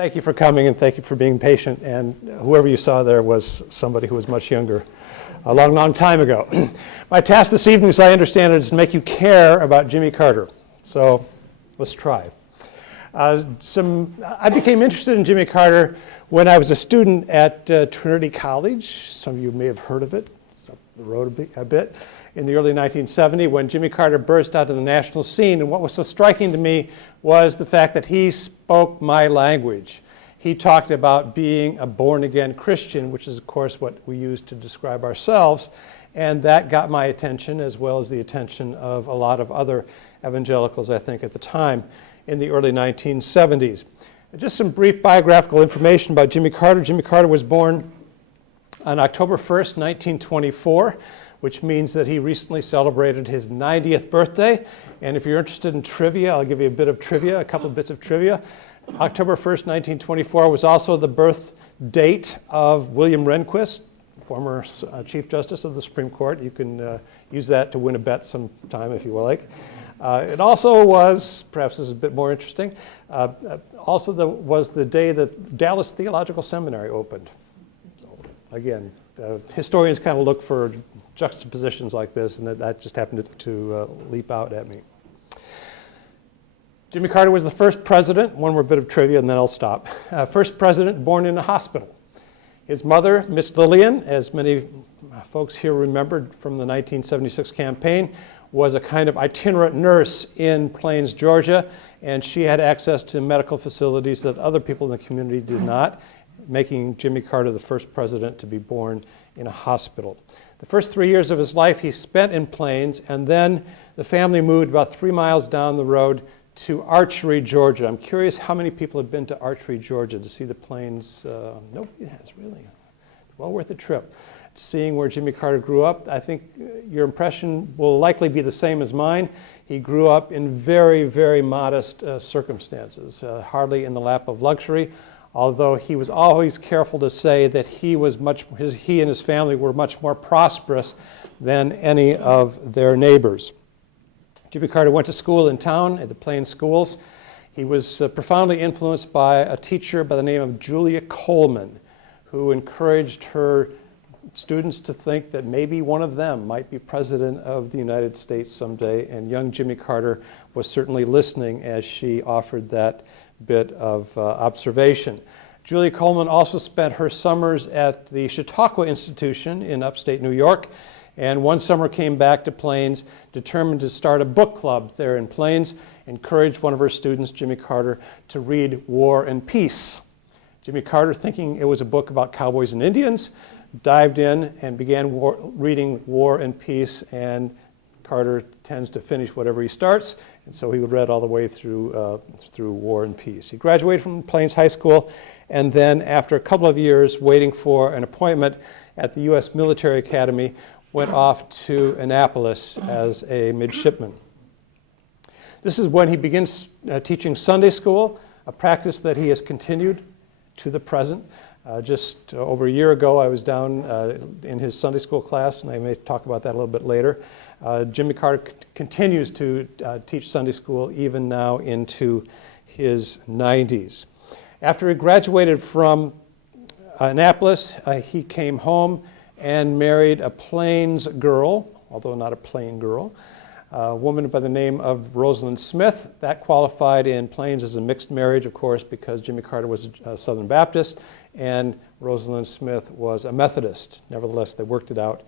Thank you for coming and thank you for being patient. And whoever you saw there was somebody who was much younger a long, long time ago. My task this evening, as I understand it, is to make you care about Jimmy Carter. So let's try. I became interested in Jimmy Carter when I was a student at Trinity College. Some of you may have heard of it. It's up the road a bit. In the early 1970s, when Jimmy Carter burst onto the national scene. And what was so striking to me was the fact that he spoke my language. He talked about being a born-again Christian, which is, of course, what we use to describe ourselves. And that got my attention, as well as the attention of a lot of other evangelicals, I think, at the time in the early 1970s. Just some brief biographical information about Jimmy Carter. Jimmy Carter was born on October 1st, 1924. Which means that he recently celebrated his 90th birthday. And if you're interested in trivia, I'll give you a bit of trivia, a couple bits of trivia. October 1st, 1924 was also the birth date of William Rehnquist, former Chief Justice of the Supreme Court. You can use that to win a bet sometime if you like. It also was, perhaps this is a bit more interesting, was the day that Dallas Theological Seminary opened. So again, historians kind of look for juxtapositions like this, and that just happened to leap out at me. Jimmy Carter was the first president, one more bit of trivia and then I'll stop, first president born in a hospital. His mother, Miss Lillian, as many folks here remembered from the 1976 campaign, was a kind of itinerant nurse in Plains, Georgia, and she had access to medical facilities that other people in the community did not, making Jimmy Carter the first president to be born in a hospital. The first 3 years of his life he spent in Plains, and then the family moved about 3 miles down the road to Archery, Georgia. I'm curious how many people have been to Archery, Georgia to see the Plains. Nobody has, really. Well worth a trip. Seeing where Jimmy Carter grew up, I think your impression will likely be the same as mine. He grew up in very, very modest circumstances, hardly in the lap of luxury. Although he was always careful to say that he and his family were much more prosperous than any of their neighbors. Jimmy Carter went to school in town at the Plains schools. He was profoundly influenced by a teacher by the name of Julia Coleman, who encouraged her students to think that maybe one of them might be president of the United States someday, and young Jimmy Carter was certainly listening as she offered that bit of observation. Julia Coleman also spent her summers at the Chautauqua Institution in upstate New York, and one summer came back to Plains, determined to start a book club there in Plains, encouraged one of her students, Jimmy Carter, to read War and Peace. Jimmy Carter, thinking it was a book about cowboys and Indians, dived in and began reading War and Peace, and Carter tends to finish whatever he starts, and so he read all the way through War and Peace. He graduated from Plains High School, and then after a couple of years waiting for an appointment at the U.S. Military Academy, went off to Annapolis as a midshipman. This is when he begins teaching Sunday school, a practice that he has continued to the present. Just over a year ago, I was down in his Sunday school class, and I may talk about that a little bit later. Jimmy Carter continues to teach Sunday school even now into his 90s. After he graduated from Annapolis, he came home and married a Plains girl, although not a plain girl, a woman by the name of Rosalind Smith. That qualified in Plains as a mixed marriage, of course, because Jimmy Carter was a Southern Baptist and Rosalind Smith was a Methodist. Nevertheless, they worked it out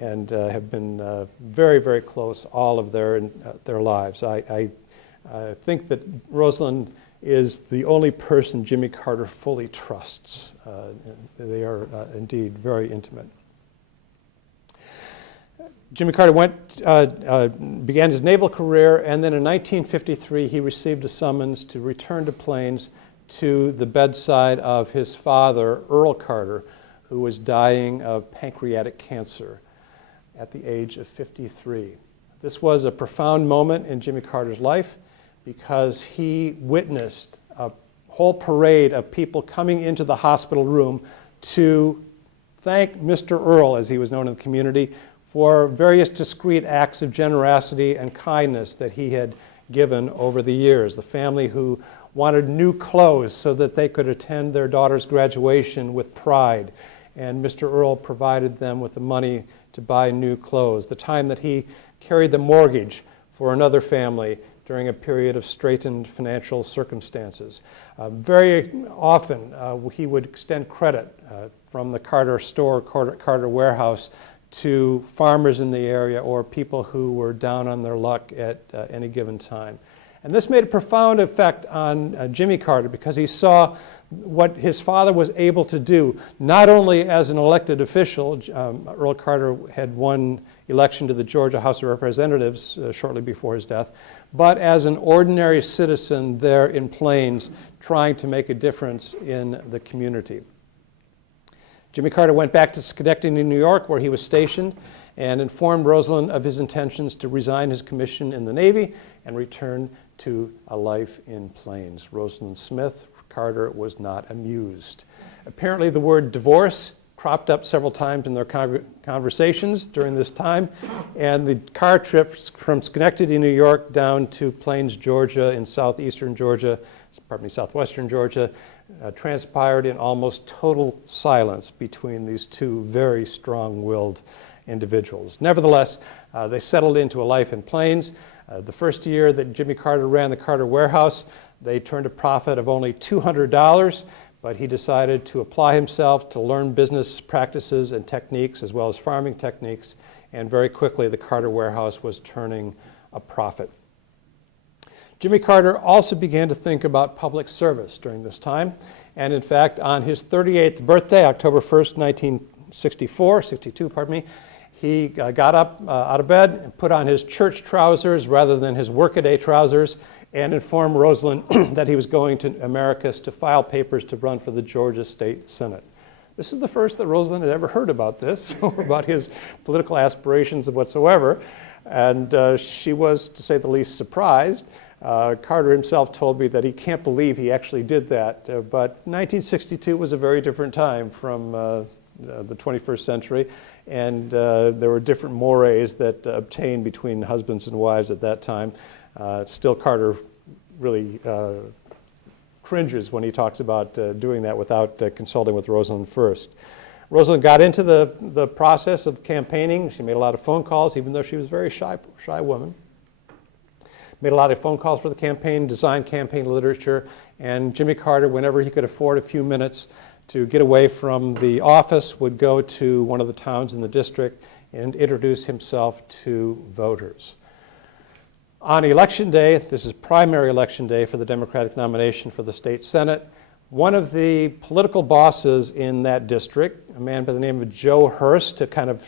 and have been very, very close all of their lives. I think that Rosalind is the only person Jimmy Carter fully trusts. They are indeed very intimate. Jimmy Carter began his naval career, and then in 1953 he received a summons to return to Plains to the bedside of his father, Earl Carter, who was dying of pancreatic cancer at the age of 53. This was a profound moment in Jimmy Carter's life because he witnessed a whole parade of people coming into the hospital room to thank Mr. Earl, as he was known in the community, for various discreet acts of generosity and kindness that he had given over the years. The family who wanted new clothes so that they could attend their daughter's graduation with pride. And Mr. Earl provided them with the money to buy new clothes. The time that he carried the mortgage for another family during a period of straitened financial circumstances. Very often, he would extend credit from the Carter store, Carter warehouse, to farmers in the area or people who were down on their luck at any given time. And this made a profound effect on Jimmy Carter because he saw what his father was able to do, not only as an elected official. Earl Carter had won election to the Georgia House of Representatives shortly before his death, but as an ordinary citizen there in Plains trying to make a difference in the community. Jimmy Carter went back to Schenectady, New York, where he was stationed, and informed Rosalind of his intentions to resign his commission in the Navy and return to a life in Plains. Rosalind Smith Carter was not amused. Apparently the word divorce cropped up several times in their conversations during this time, and the car trips from Schenectady, New York, down to Plains, Georgia, in southwestern Georgia, transpired in almost total silence between these two very strong-willed individuals. Nevertheless, they settled into a life in Plains. The first year that Jimmy Carter ran the Carter warehouse, they turned a profit of only $200, but he decided to apply himself to learn business practices and techniques as well as farming techniques, and very quickly the Carter warehouse was turning a profit. Jimmy Carter also began to think about public service during this time, and in fact on his 38th birthday, October 1st, 1962, he got up out of bed and put on his church trousers rather than his workaday trousers and informed Rosalind that he was going to Americus to file papers to run for the Georgia State Senate. This is the first that Rosalind had ever heard about this, or about his political aspirations whatsoever, and she was, to say the least, surprised. Carter himself told me that he can't believe he actually did that, but 1962 was a very different time from the 21st century, and there were different mores that obtained between husbands and wives at that time. Still, Carter really cringes when he talks about doing that without consulting with Rosalind first. Rosalind got into the process of campaigning. She made a lot of phone calls, even though she was a very shy woman. Made a lot of phone calls for the campaign, designed campaign literature, and Jimmy Carter, whenever he could afford a few minutes to get away from the office, would go to one of the towns in the district and introduce himself to voters. On election day, this is primary election day for the Democratic nomination for the state Senate, one of the political bosses in that district, a man by the name of Joe Hearst, a kind of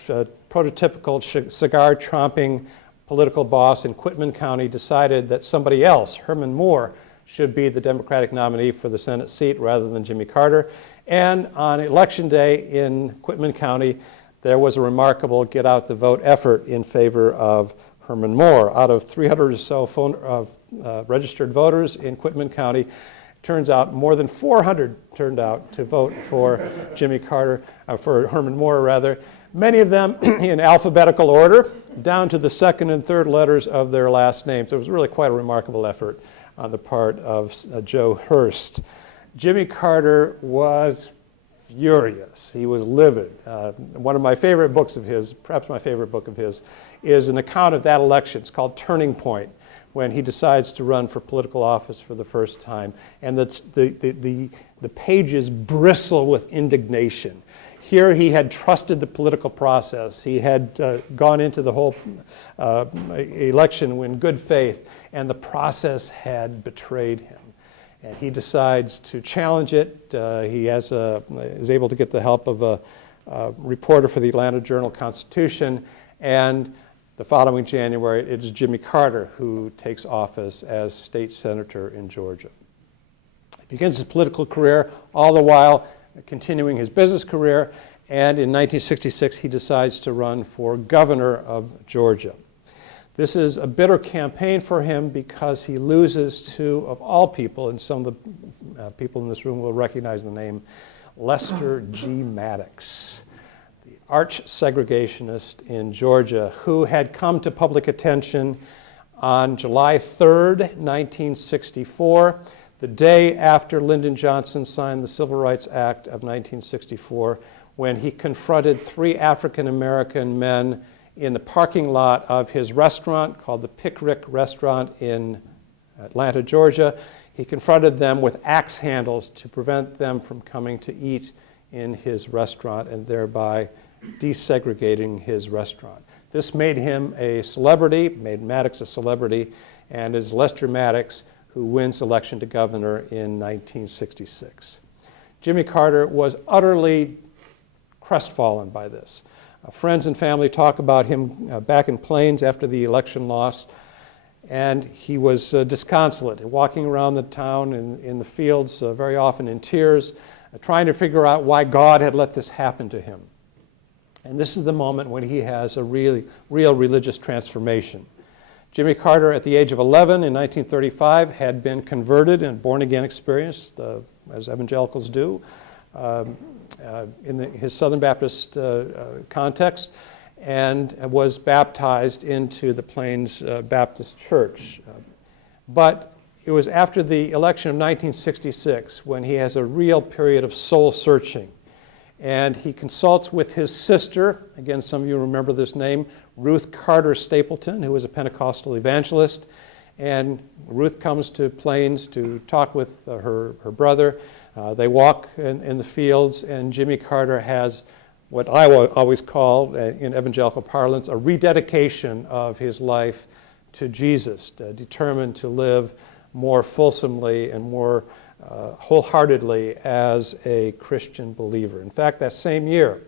prototypical cigar-chomping political boss in Quitman County, decided that somebody else, Herman Moore, should be the Democratic nominee for the Senate seat rather than Jimmy Carter. And on election day in Quitman County, there was a remarkable get-out-the-vote effort in favor of Herman Moore. Out of 300 or so registered voters in Quitman County, turns out more than 400 turned out to vote for Jimmy Carter, for Herman Moore rather. Many of them in alphabetical order, down to the second and third letters of their last names. It was really quite a remarkable effort on the part of Joe Hearst. Jimmy Carter was furious. He was livid. One of my favorite books of his, perhaps my favorite book of his, is an account of that election. It's called Turning Point, when he decides to run for political office for the first time. And the pages bristle with indignation. Here he had trusted the political process. He had gone into the whole election in good faith, and the process had betrayed him. And he decides to challenge it. He is able to get the help of a reporter for the Atlanta Journal-Constitution, and the following January, it is Jimmy Carter who takes office as state senator in Georgia. He begins his political career, all the while continuing his business career, and in 1966 he decides to run for governor of Georgia. This is a bitter campaign for him because he loses to, of all people, and some of the people in this room will recognize the name, Lester G. Maddox, the arch segregationist in Georgia, who had come to public attention on July 3rd, 1964. the day after Lyndon Johnson signed the Civil Rights Act of 1964, when he confronted 3 African-American men in the parking lot of his restaurant called the Pickrick Restaurant in Atlanta, Georgia. He confronted them with axe handles to prevent them from coming to eat in his restaurant and thereby desegregating his restaurant. This made him a celebrity, made Maddox a celebrity, and it is Lester Maddox who wins election to governor in 1966. Jimmy Carter was utterly crestfallen by this. Friends and family talk about him back in Plains after the election loss, and he was disconsolate, walking around the town in the fields, very often in tears, trying to figure out why God had let this happen to him. And this is the moment when he has a real religious transformation. Jimmy Carter, at the age of 11 in 1935, had been converted in a born-again experience, as evangelicals do, in his Southern Baptist context, and was baptized into the Plains Baptist Church. But it was after the election of 1966 when he has a real period of soul-searching. And he consults with his sister, again, some of you remember this name, Ruth Carter Stapleton, who was a Pentecostal evangelist. And Ruth comes to Plains to talk with her brother. They walk in the fields, and Jimmy Carter has what I always call, in evangelical parlance, a rededication of his life to Jesus, determined to live more fulsomely and more wholeheartedly as a Christian believer. In fact, that same year,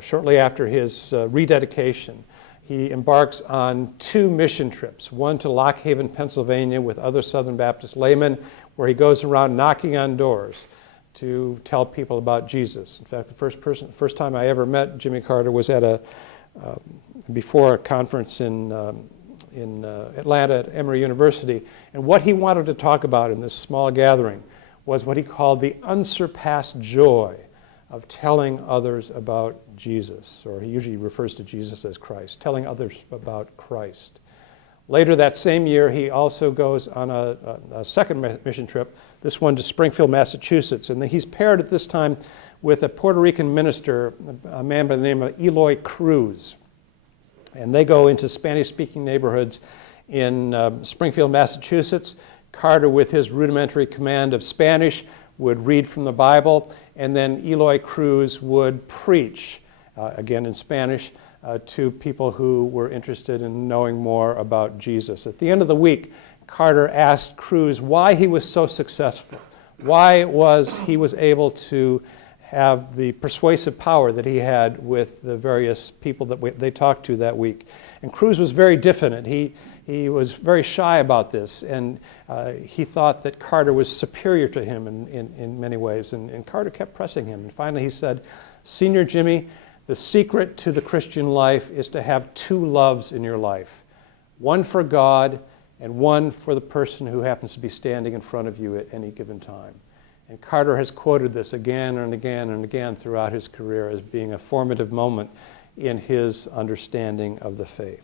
shortly after his rededication, he embarks on 2 mission trips, one to Lock Haven, Pennsylvania with other Southern Baptist laymen, where he goes around knocking on doors to tell people about Jesus. In fact, the first time I ever met Jimmy Carter was at before a conference in Atlanta at Emory University, and what he wanted to talk about in this small gathering was what he called the unsurpassed joy of telling others about Jesus, or he usually refers to Jesus as Christ, telling others about Christ. Later that same year, he also goes on a second mission trip, this one to Springfield, Massachusetts, and he's paired at this time with a Puerto Rican minister, a man by the name of Eloy Cruz. And they go into Spanish-speaking neighborhoods in Springfield, Massachusetts. Carter, with his rudimentary command of Spanish, would read from the Bible, and then Eloy Cruz would preach, again in Spanish, to people who were interested in knowing more about Jesus. At the end of the week, Carter asked Cruz why he was so successful, why he was able to have the persuasive power that he had with the various people that they talked to that week. And Cruz was very diffident. He was very shy about this, and he thought that Carter was superior to him in many ways. And Carter kept pressing him. And finally he said, "Senior Jimmy, the secret to the Christian life is to have 2 loves in your life, one for God and one for the person who happens to be standing in front of you at any given time." And Carter has quoted this again and again and again throughout his career as being a formative moment in his understanding of the faith.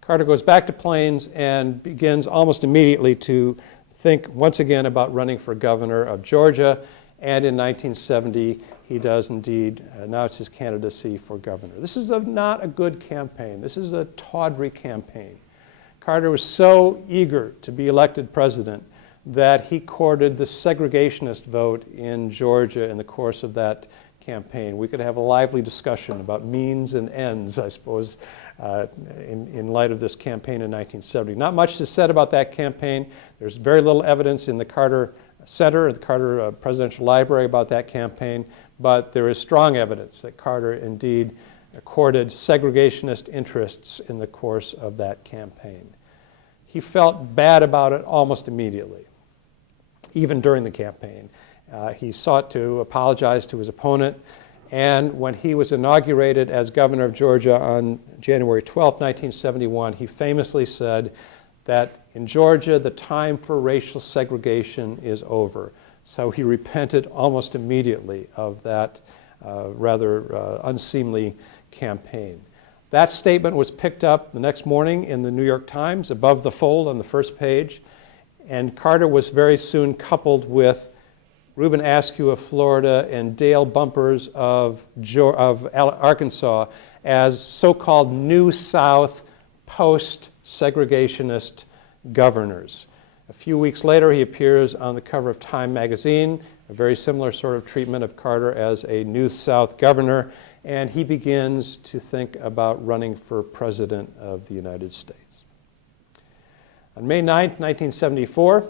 Carter goes back to Plains and begins almost immediately to think once again about running for governor of Georgia. And in 1970, he does indeed announce his candidacy for governor. This is not a good campaign. This is a tawdry campaign. Carter was so eager to be elected president that he courted the segregationist vote in Georgia in the course of that campaign. We could have a lively discussion about means and ends, I suppose, in light of this campaign in 1970. Not much is said about that campaign. There's very little evidence in the Carter Center, the Carter Presidential Library about that campaign, but there is strong evidence that Carter indeed courted segregationist interests in the course of that campaign. He felt bad about it almost immediately, even during the campaign. He sought to apologize to his opponent, and when he was inaugurated as governor of Georgia on January 12, 1971, he famously said that in Georgia, the time for racial segregation is over. So he repented almost immediately of that rather unseemly campaign. That statement was picked up the next morning in the New York Times, above the fold on the first page, And Carter was very soon coupled with Reuben Askew of Florida and Dale Bumpers of Arkansas as so-called New South post-segregationist governors. A few weeks later, he appears on the cover of Time magazine, a very similar sort of treatment of Carter as a New South governor, and he begins to think about running for president of the United States. On May 9, 1974,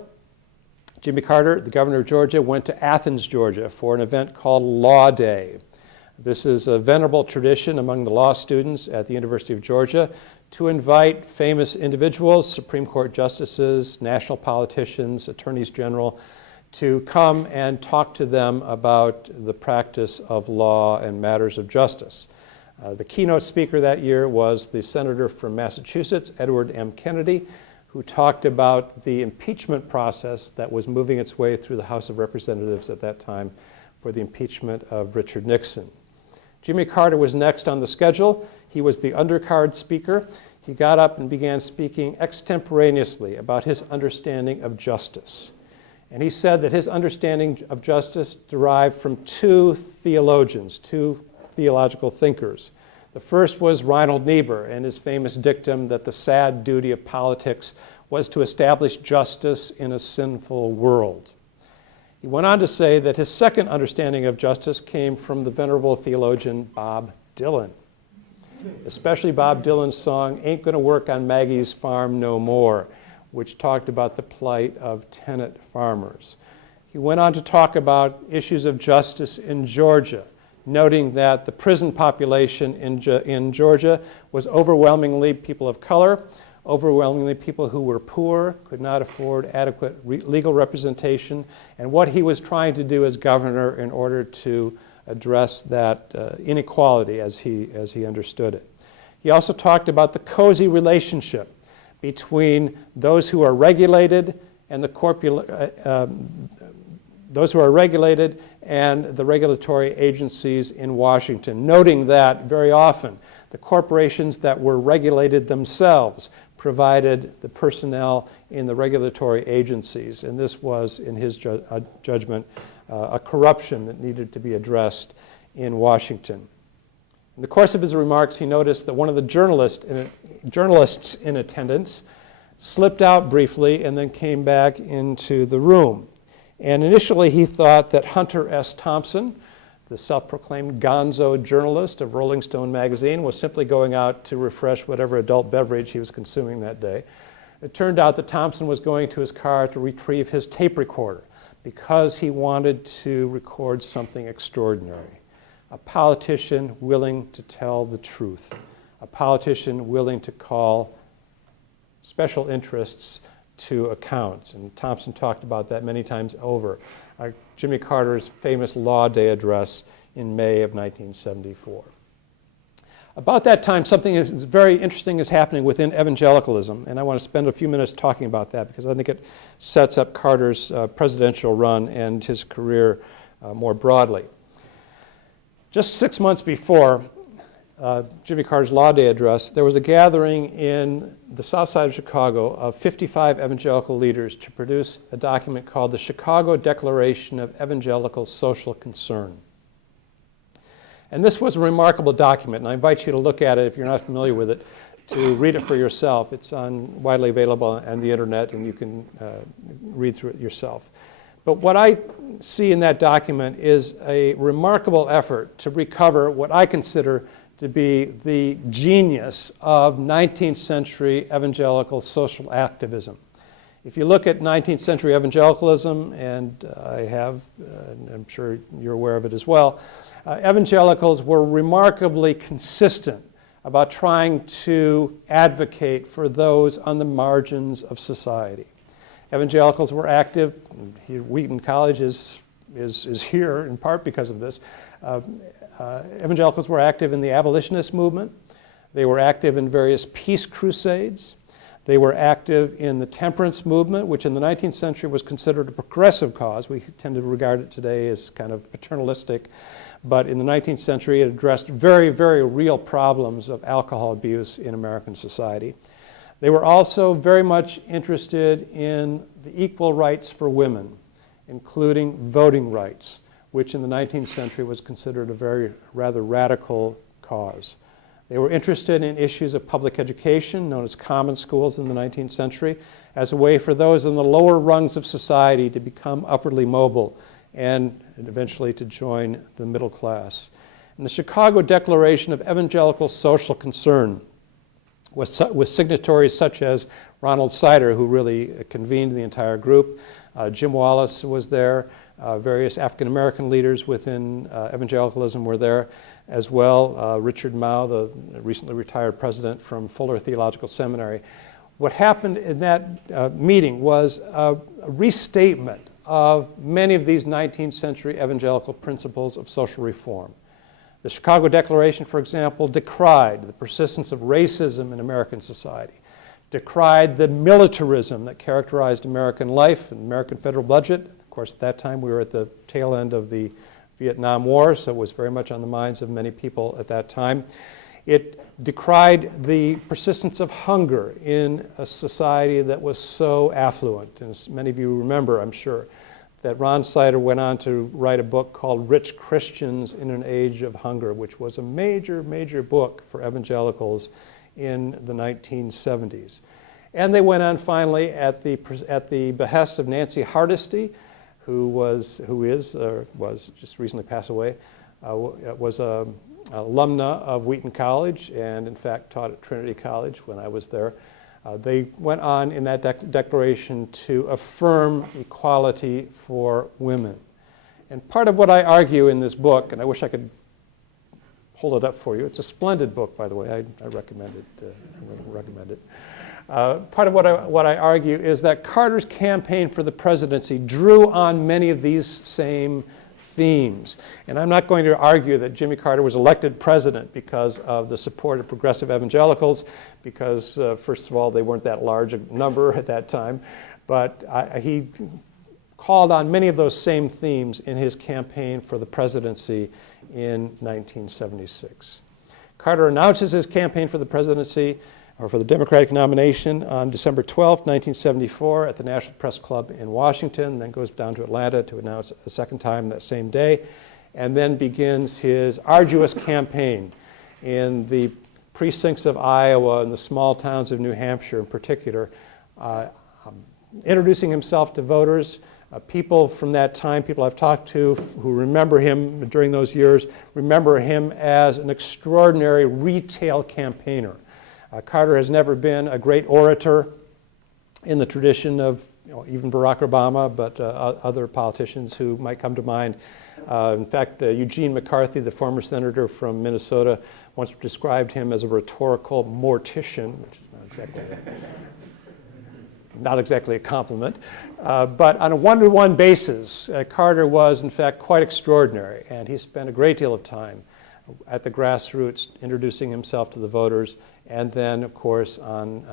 Jimmy Carter, the governor of Georgia, went to Athens, Georgia for an event called Law Day. This is a venerable tradition among the law students at the University of Georgia to invite famous individuals, Supreme Court justices, national politicians, attorneys general, to come and talk to them about the practice of law and matters of justice. The keynote speaker that year was the senator from Massachusetts, Edward M. Kennedy, who talked about the impeachment process that was moving its way through the House of Representatives at that time for the impeachment of Richard Nixon. Jimmy Carter was next on the schedule. He was the undercard speaker. He got up and began speaking extemporaneously about his understanding of justice. And he said that his understanding of justice derived from two theologians, two theological thinkers. The first was Randall and his famous dictum that the sad duty of politics was to establish justice in a sinful world. He went on to say that his second understanding of justice came from the venerable theologian Bob Dylan, especially Bob Dylan's song, "Ain't Gonna Work on Maggie's Farm No More," which talked about the plight of tenant farmers. He went on to talk about issues of justice in Georgia, noting that the prison population in Georgia was overwhelmingly people of color, overwhelmingly people who were poor, could not afford adequate legal representation, and what he was trying to do as governor in order to address that inequality as he understood it. He also talked about the cozy relationship between those who are regulated and the regulatory agencies in Washington, noting that very often the corporations that were regulated themselves provided the personnel in the regulatory agencies. And this was, in his judgment, a corruption that needed to be addressed in Washington. In the course of his remarks, he noticed that one of the journalists in attendance slipped out briefly and then came back into the room. And initially he thought that Hunter S. Thompson, the self-proclaimed gonzo journalist of Rolling Stone magazine, was simply going out to refresh whatever adult beverage he was consuming that day. It turned out that Thompson was going to his car to retrieve his tape recorder because he wanted to record something extraordinary. A politician willing to tell the truth. A politician willing to call special interests to account. And Thompson talked about that many times over. Jimmy Carter's famous Law Day address in May of 1974. About that time, something very interesting is happening within evangelicalism, and I want to spend a few minutes talking about that because I think it sets up Carter's presidential run and his career more broadly. Just 6 months before Jimmy Carter's Law Day address, there was a gathering in the south side of Chicago of 55 evangelical leaders to produce a document called the Chicago Declaration of Evangelical Social Concern. And this was a remarkable document, and I invite you to look at it if you're not familiar with it, to read it for yourself. It's widely available on the internet, and you can read through it yourself. But what I see in that document is a remarkable effort to recover what I consider to be the genius of 19th century evangelical social activism. If you look at 19th century evangelicalism, and I have, and I'm sure you're aware of it as well, evangelicals were remarkably consistent about trying to advocate for those on the margins of society. Evangelicals were active. Wheaton College is here in part because of this. Evangelicals were active in the abolitionist movement. They were active in various peace crusades. They were active in the temperance movement, which in the 19th century was considered a progressive cause. We tend to regard it today as kind of paternalistic. But in the 19th century, it addressed very, very real problems of alcohol abuse in American society. They were also very much interested in the equal rights for women, including voting rights, which in the 19th century was considered a rather radical cause. They were interested in issues of public education, known as common schools in the 19th century, as a way for those in the lower rungs of society to become upwardly mobile and eventually to join the middle class. And the Chicago Declaration of Evangelical Social Concern, with signatories such as Ronald Sider, who really convened the entire group. Jim Wallace was there. Various African-American leaders within evangelicalism were there as well. Richard Mao, the recently retired president from Fuller Theological Seminary. What happened in that meeting was a restatement of many of these 19th century evangelical principles of social reform. The Chicago Declaration, for example, decried the persistence of racism in American society, decried the militarism that characterized American life and American federal budget. Of course, at that time we were at the tail end of the Vietnam War, so it was very much on the minds of many people at that time. It decried the persistence of hunger in a society that was so affluent. And as many of you remember, I'm sure, that Ron Sider went on to write a book called Rich Christians in an Age of Hunger, which was a major, major book for evangelicals in the 1970s. And they went on finally at the behest of Nancy Hardesty, who was just recently passed away, was an alumna of Wheaton College and in fact taught at Trinity College when I was there. They went on in that declaration to affirm equality for women. And part of what I argue in this book, and I wish I could hold it up for you. It's a splendid book, by the way. I recommend it. Part of what I argue is that Carter's campaign for the presidency drew on many of these same themes. And I'm not going to argue that Jimmy Carter was elected president because of the support of progressive evangelicals, because first of all, they weren't that large a number at that time. But he called on many of those same themes in his campaign for the presidency in 1976. Carter announces his campaign for the presidency, or for the Democratic nomination, on December 12, 1974 at the National Press Club in Washington, then goes down to Atlanta to announce a second time that same day, and then begins his arduous campaign in the precincts of Iowa and the small towns of New Hampshire in particular, introducing himself to voters. People from that time, people I've talked to who remember him during those years, remember him as an extraordinary retail campaigner. Carter has never been a great orator in the tradition of even Barack Obama, but other politicians who might come to mind. In fact, Eugene McCarthy, the former senator from Minnesota, once described him as a rhetorical mortician, which is not exactly a compliment. But on a one-to-one basis, Carter was, in fact, quite extraordinary, and he spent a great deal of time at the grassroots introducing himself to the voters. And then, of course, on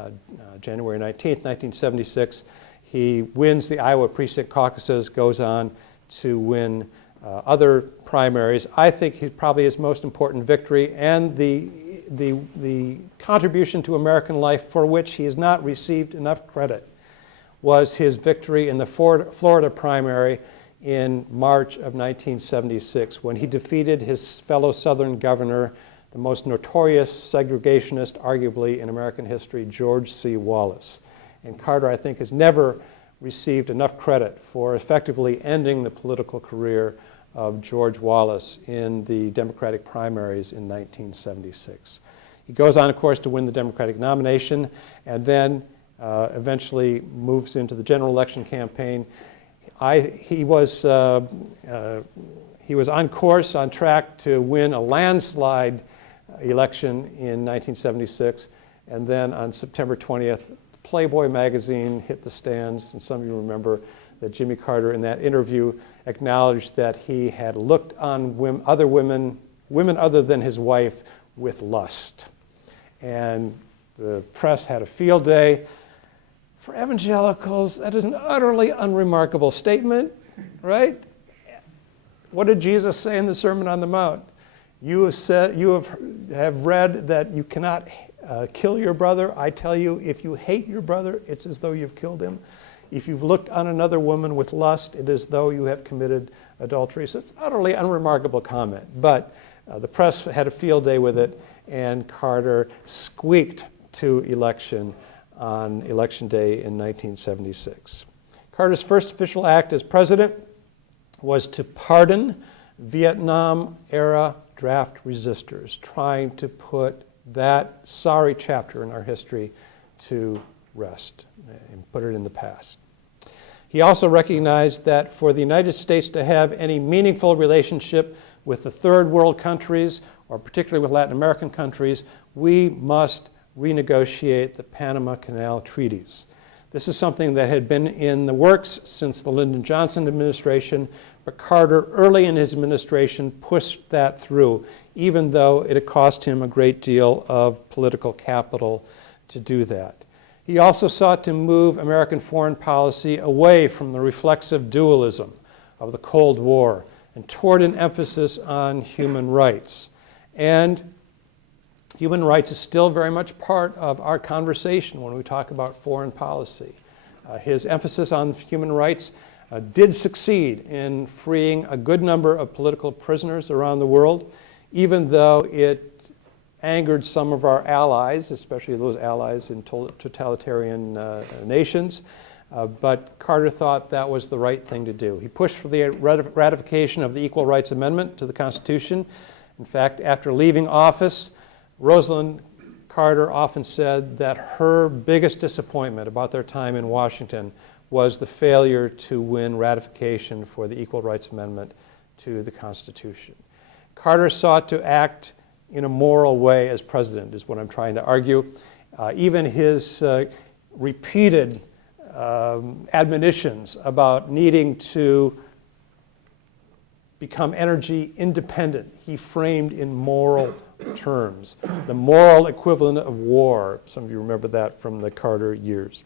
January 19th, 1976, he wins the Iowa precinct caucuses, goes on to win other primaries. I think probably his most important victory and the contribution to American life for which he has not received enough credit was his victory in the Florida primary in March of 1976 when he defeated his fellow Southern governor, the most notorious segregationist, arguably, in American history, George C. Wallace. And Carter, I think, has never received enough credit for effectively ending the political career of George Wallace in the Democratic primaries in 1976. He goes on, of course, to win the Democratic nomination and then eventually moves into the general election campaign. He was on course, on track to win a landslide election in 1976, and then on September 20th, Playboy magazine hit the stands, and some of you remember that Jimmy Carter in that interview acknowledged that he had looked on other women other than his wife, with lust. And the press had a field day. For evangelicals, that is an utterly unremarkable statement, right? What did Jesus say in the Sermon on the Mount? You have read that you cannot kill your brother. I tell you, if you hate your brother, it's as though you've killed him. If you've looked on another woman with lust, it is as though you have committed adultery. So it's an utterly unremarkable comment. But the press had a field day with it, and Carter squeaked to election on Election Day in 1976. Carter's first official act as president was to pardon Vietnam-era draft resistors, trying to put that sorry chapter in our history to rest and put it in the past. He also recognized that for the United States to have any meaningful relationship with the third world countries, or particularly with Latin American countries, we must renegotiate the Panama Canal treaties. This is something that had been in the works since the Lyndon Johnson administration, but Carter, early in his administration, pushed that through, even though it had cost him a great deal of political capital to do that. He also sought to move American foreign policy away from the reflexive dualism of the Cold War and toward an emphasis on human rights. And human rights is still very much part of our conversation when we talk about foreign policy. His emphasis on human rights did succeed in freeing a good number of political prisoners around the world, even though it angered some of our allies, especially those allies in totalitarian nations. But Carter thought that was the right thing to do. He pushed for the ratification of the Equal Rights Amendment to the Constitution. In fact, after leaving office, Rosalind Carter often said that her biggest disappointment about their time in Washington was the failure to win ratification for the Equal Rights Amendment to the Constitution. Carter sought to act in a moral way as president, is what I'm trying to argue. Even his repeated admonitions about needing to become energy independent, he framed in moral terms, the moral equivalent of war. Some of you remember that from the Carter years.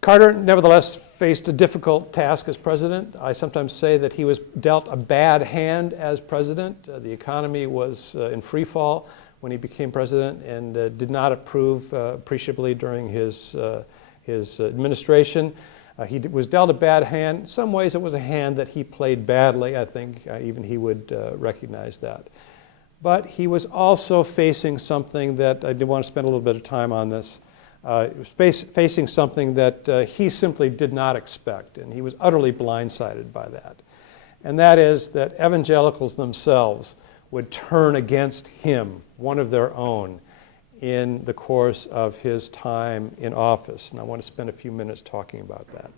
Carter, nevertheless, faced a difficult task as president. I sometimes say that he was dealt a bad hand as president. The economy was in free fall when he became president and did not improve appreciably during his administration. He was dealt a bad hand. In some ways, it was a hand that he played badly. I think even he would recognize that. But he was also facing something that I did want to spend a little bit of time on this. He was facing something that he simply did not expect, and he was utterly blindsided by that. And that is that evangelicals themselves would turn against him, one of their own, in the course of his time in office. And I want to spend a few minutes talking about that.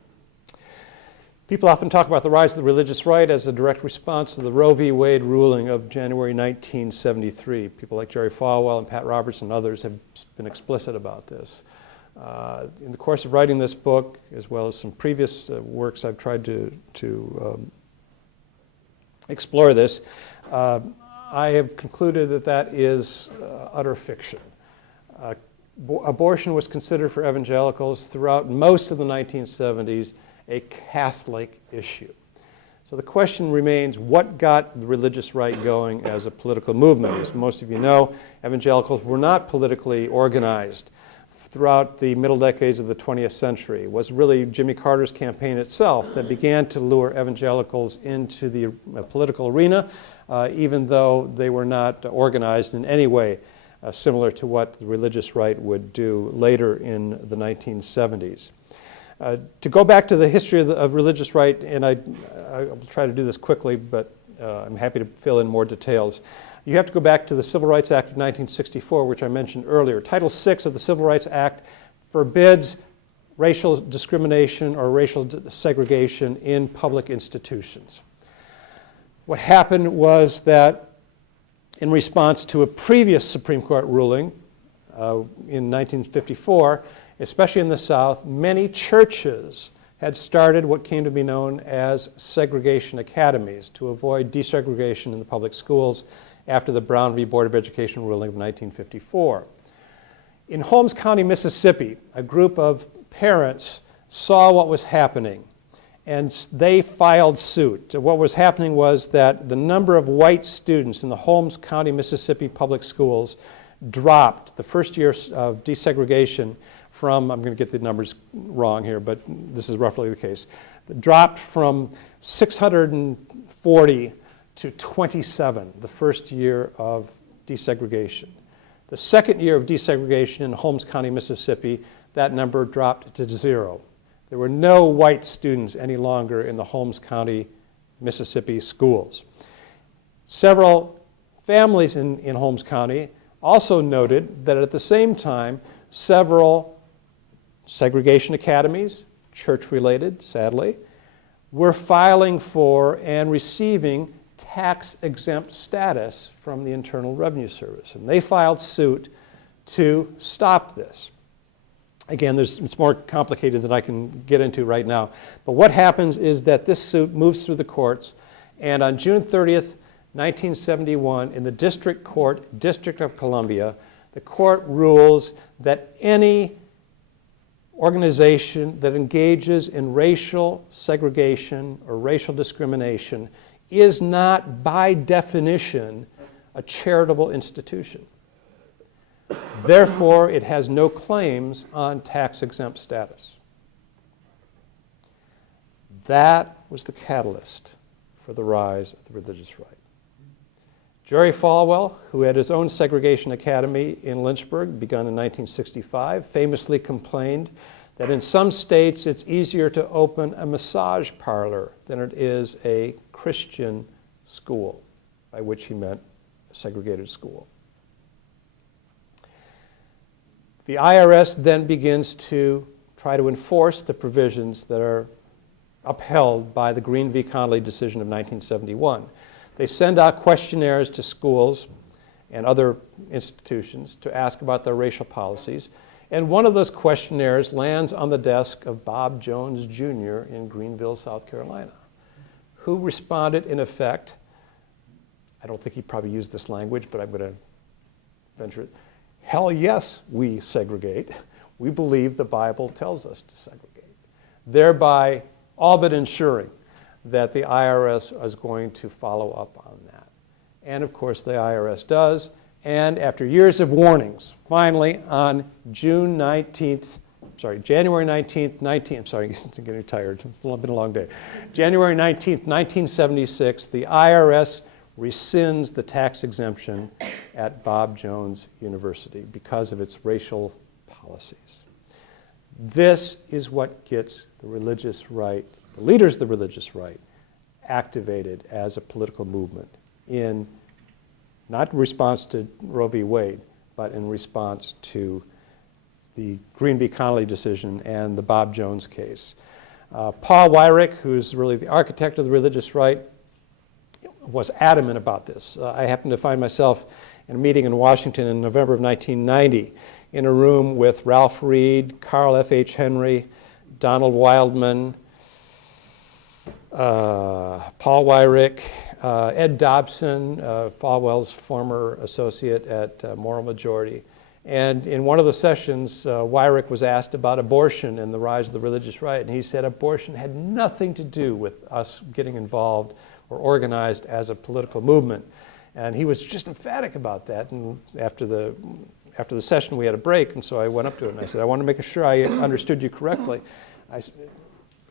People often talk about the rise of the religious right as a direct response to the Roe v. Wade ruling of January 1973. People like Jerry Falwell and Pat Roberts and others have been explicit about this. In the course of writing this book, as well as some previous works, I've tried to explore this. I have concluded that that is utter fiction. Abortion was considered for evangelicals throughout most of the 1970s a Catholic issue. So the question remains, what got the religious right going as a political movement? As most of you know, evangelicals were not politically organized throughout the middle decades of the 20th century. It was really Jimmy Carter's campaign itself that began to lure evangelicals into the political arena, even though they were not organized in any way similar to what the religious right would do later in the 1970s. To go back to the history of religious right, and I will try to do this quickly, but I'm happy to fill in more details. You have to go back to the Civil Rights Act of 1964, which I mentioned earlier. Title VI of the Civil Rights Act forbids racial discrimination or racial segregation in public institutions. What happened was that in response to a previous Supreme Court ruling in 1954, especially in the South, many churches had started what came to be known as segregation academies to avoid desegregation in the public schools after the Brown v. Board of Education ruling of 1954. In Holmes County, Mississippi, a group of parents saw what was happening, and they filed suit. What was happening was that the number of white students in the Holmes County, Mississippi public schools dropped, the first year of desegregation from, I'm going to get the numbers wrong here, but this is roughly the case, dropped from 640 to 27, the first year of desegregation. The second year of desegregation in Holmes County, Mississippi, that number dropped to 0. There were no white students any longer in the Holmes County, Mississippi schools. Several families in Holmes County also noted that at the same time, several segregation academies, church-related, sadly, were filing for and receiving tax-exempt status from the Internal Revenue Service. And they filed suit to stop this. Again, it's more complicated than I can get into right now. But what happens is that this suit moves through the courts, and on June 30th, 1971, in the District Court, District of Columbia, the court rules that any organization that engages in racial segregation or racial discrimination is not, by definition, a charitable institution. Therefore, it has no claims on tax-exempt status. That was the catalyst for the rise of the religious right. Jerry Falwell, who had his own segregation academy in Lynchburg, begun in 1965, famously complained that in some states it's easier to open a massage parlor than it is a Christian school, by which he meant a segregated school. The IRS then begins to try to enforce the provisions that are upheld by the Green v. Connolly decision of 1971. They send out questionnaires to schools and other institutions to ask about their racial policies. And one of those questionnaires lands on the desk of Bob Jones, Jr. in Greenville, South Carolina, who responded in effect, I don't think he probably used this language, but I'm going to venture it, hell yes, we segregate. We believe the Bible tells us to segregate, thereby all but ensuring that the IRS is going to follow up on that. And of course the IRS does, and after years of warnings, finally on January 19th, I'm getting tired, it's been a long day. January 19th, 1976, the IRS rescinds the tax exemption at Bob Jones University because of its racial policies. This is what gets the religious right, the leaders of the religious right, activated as a political movement in not in response to Roe v. Wade, but in response to the Green v. Connolly decision and the Bob Jones case. Paul Weyrich, who's really the architect of the religious right, was adamant about this. I happened to find myself in a meeting in Washington in November of 1990 in a room with Ralph Reed, Carl F.H. Henry, Donald Wildman, Paul Weyrich, Ed Dobson, Falwell's former associate at Moral Majority. And in one of the sessions, Weyrich was asked about abortion and the rise of the religious right, and he said abortion had nothing to do with us getting involved or organized as a political movement. And he was just emphatic about that. And after the session, we had a break, and so I went up to him and I said, I want to make sure I understood you correctly.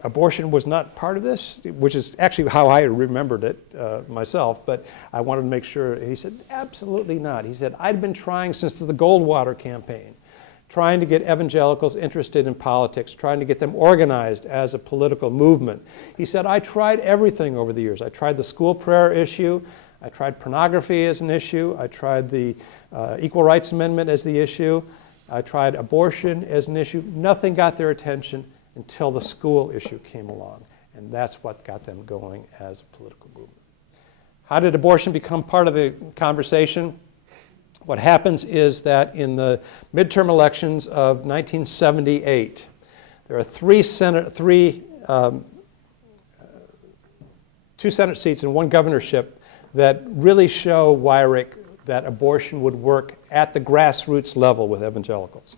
Abortion was not part of this, which is actually how I remembered it myself, but I wanted to make sure. He said, absolutely not. He said, I'd been trying since the Goldwater campaign, trying to get evangelicals interested in politics, trying to get them organized as a political movement. He said, I tried everything over the years. I tried the school prayer issue. I tried pornography as an issue. I tried the Equal Rights Amendment as the issue. I tried abortion as an issue. Nothing got their attention until the school issue came along. And that's what got them going as a political movement. How did abortion become part of the conversation? What happens is that in the midterm elections of 1978, there are two Senate seats and one governorship that really show Weyrich that abortion would work at the grassroots level with evangelicals.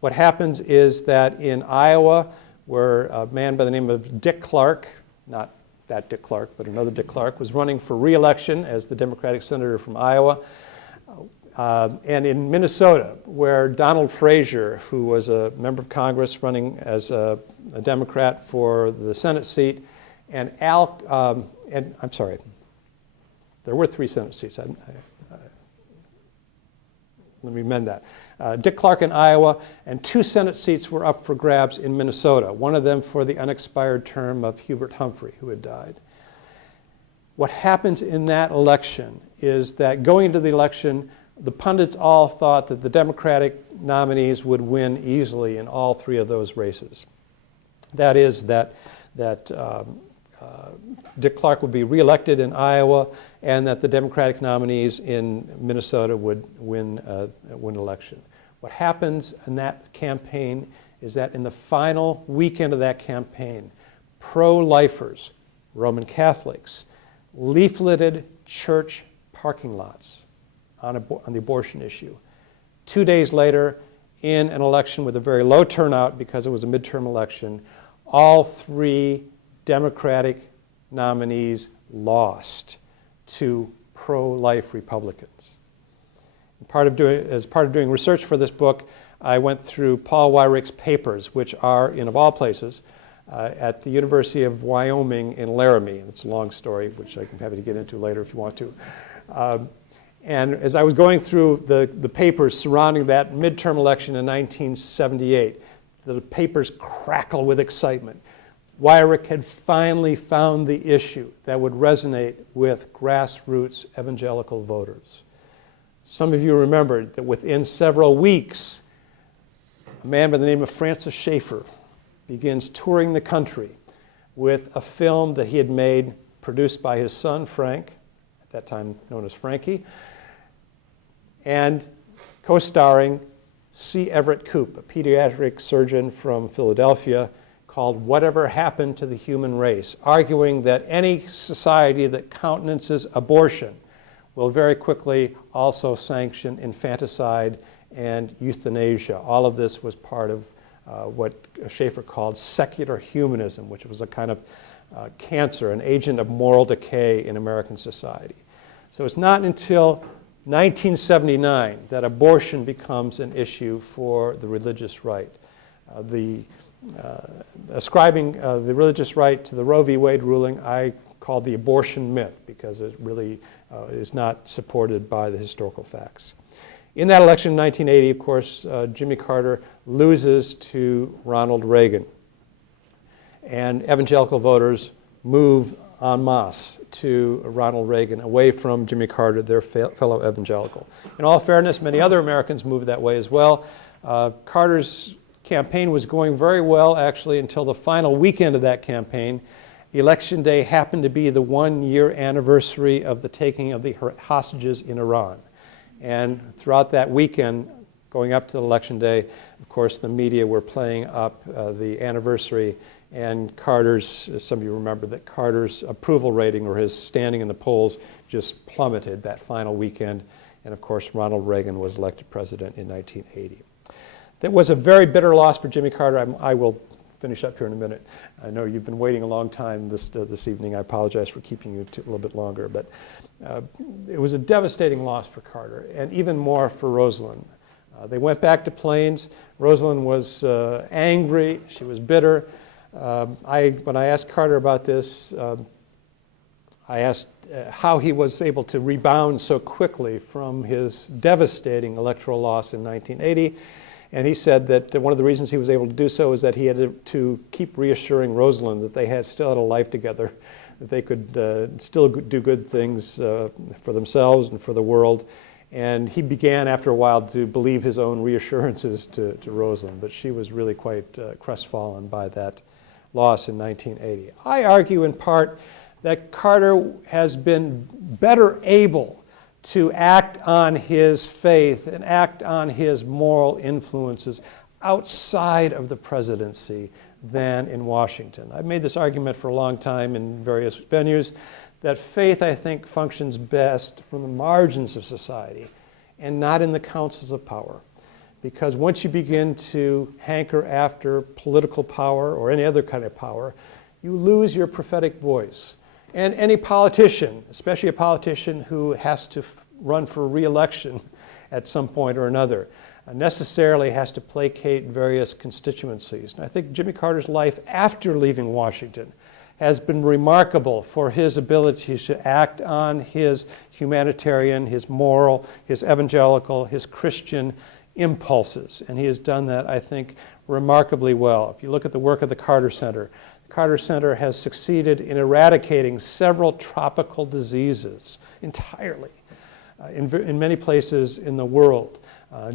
What happens is that in Iowa, where a man by the name of Dick Clark, not that Dick Clark, but another Dick Clark, was running for re-election as the Democratic senator from Iowa, And in Minnesota, where Donald Frazier, who was a member of Congress running as a Democrat for the Senate seat, and I'm sorry, there were 3 Senate seats. Let me amend that. Dick Clark in Iowa, and 2 Senate seats were up for grabs in Minnesota, one of them for the unexpired term of Hubert Humphrey, who had died. What happens in that election is that going into the election, the pundits all thought that the Democratic nominees would win easily in all 3 of those races. That is that Dick Clark would be reelected in Iowa, and that the Democratic nominees in Minnesota would win election. What happens in that campaign is that in the final weekend of that campaign, pro-lifers, Roman Catholics, leafleted church parking lots on the abortion issue. 2 days later, in an election with a very low turnout because it was a midterm election, all 3 Democratic nominees lost to pro-life Republicans. As part of doing research for this book, I went through Paul Weyrich's papers, which are, of all places, at the University of Wyoming in Laramie. It's a long story, which I'm happy to get into later if you want to. And as I was going through the papers surrounding that midterm election in 1978, the papers crackle with excitement. Weyrich had finally found the issue that would resonate with grassroots evangelical voters. Some of you remember that within several weeks, a man by the name of Francis Schaeffer begins touring the country with a film that he had made, produced by his son, Frank, at that time known as Frankie, and co-starring C. Everett Koop, a pediatric surgeon from Philadelphia, called Whatever Happened to the Human Race, arguing that any society that countenances abortion will very quickly also sanction infanticide and euthanasia. All of this was part of what Schaeffer called secular humanism, which was a kind of cancer, an agent of moral decay in American society. So it's not until 1979 that abortion becomes an issue for the religious right. Ascribing the religious right to the Roe v. Wade ruling, I call the abortion myth because it really is not supported by the historical facts. In that election in 1980, of course, Jimmy Carter loses to Ronald Reagan. And evangelical voters move en masse to Ronald Reagan, away from Jimmy Carter, their fellow evangelical. In all fairness, many other Americans moved that way as well. Carter's campaign was going very well, actually, until the final weekend of that campaign. Election day happened to be the 1-year anniversary of the taking of the hostages in Iran. And throughout that weekend, going up to election day, of course, the media were playing up the anniversary, and Carter's, as some of you remember, that Carter's approval rating, or his standing in the polls, just plummeted that final weekend. And of course, Ronald Reagan was elected president in 1980. That was a very bitter loss for Jimmy Carter. I will finish up here in a minute. I know you've been waiting a long time this evening. I apologize for keeping you a little bit longer, but it was a devastating loss for Carter, and even more for Rosalynn. They went back to Plains. Rosalynn was angry. She was bitter. When I asked Carter about this, I asked how he was able to rebound so quickly from his devastating electoral loss in 1980. And he said that one of the reasons he was able to do so is that he had to keep reassuring Rosalynn that they still had a life together, that they could still do good things for themselves and for the world. And he began, after a while, to believe his own reassurances to Rosalynn, but she was really quite crestfallen by that loss in 1980. I argue in part that Carter has been better able to act on his faith and act on his moral influences outside of the presidency than in Washington. I've made this argument for a long time in various venues that faith, I think, functions best from the margins of society and not in the councils of power. Because once you begin to hanker after political power or any other kind of power, you lose your prophetic voice. And any politician, especially a politician who has to run for re-election at some point or another, necessarily has to placate various constituencies. And I think Jimmy Carter's life after leaving Washington has been remarkable for his ability to act on his humanitarian, his moral, his evangelical, his Christian impulses. And he has done that, I think, remarkably well. If you look at the work of the Carter Center has succeeded in eradicating several tropical diseases entirely in many places in the world.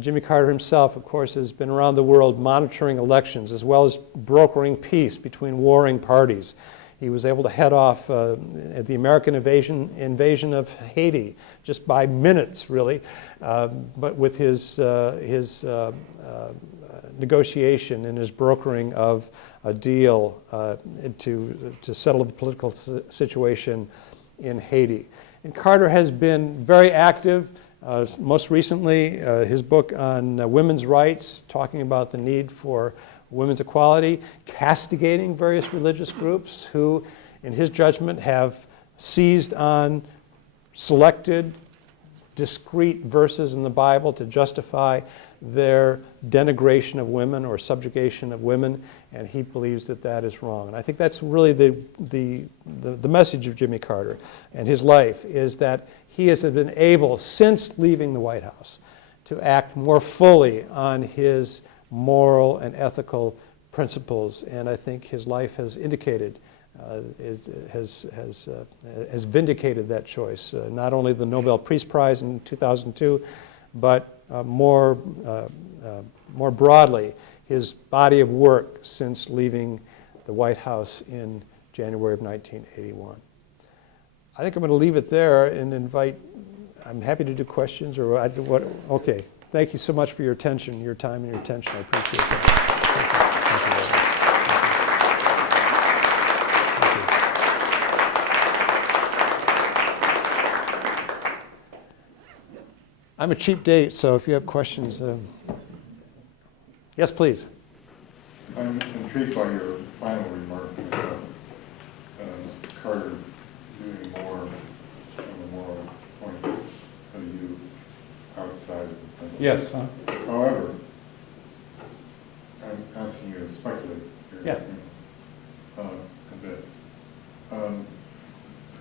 Jimmy Carter himself, of course, has been around the world monitoring elections as well as brokering peace between warring parties. He was able to head off the American invasion of Haiti just by minutes, really, but with his negotiation and his brokering of a deal to settle the political situation in Haiti. And Carter has been very active. Most recently, his book on women's rights, talking about the need for women's equality, castigating various religious groups who, in his judgment, have seized on selected, discrete verses in the Bible to justify their denigration of women or subjugation of women, and he believes that that is wrong. And I think that's really the message of Jimmy Carter and his life, is that he has been able, since leaving the White House, to act more fully on his moral and ethical principles, and I think his life has indicated, has vindicated that choice. Not only the Nobel Peace Prize in 2002, but more broadly, his body of work since leaving the White House in January of 1981. I think I'm going to leave it there and invite. I'm happy to do questions or what. Okay. Thank you so much for your attention, your time, and your attention. I appreciate that. Thank you. I'm a cheap date, so if you have questions, yes, please. I'm intrigued by your final remark about Carter doing more on the moral point than you outside of the thing. Yes. However, I'm asking you to speculate here. Yeah. A bit.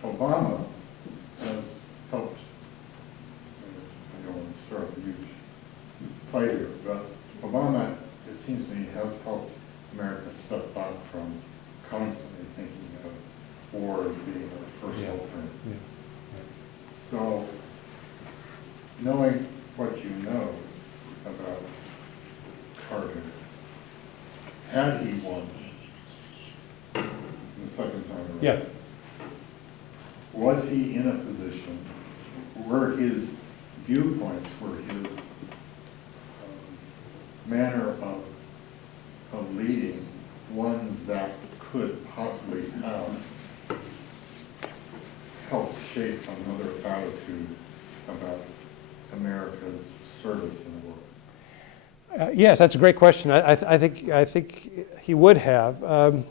Obama has helped, I don't want to start a huge fight here, but Obama, it seems to me, has helped America step back from constantly thinking of war as being our first alternative. Yeah. So, knowing what you know about Carter, had he won the second time around, Yeah. was he in a position where his viewpoints, were his manner of leading ones that could possibly have helped shape another attitude about America's service in the world? Yes, that's a great question. I think he would have.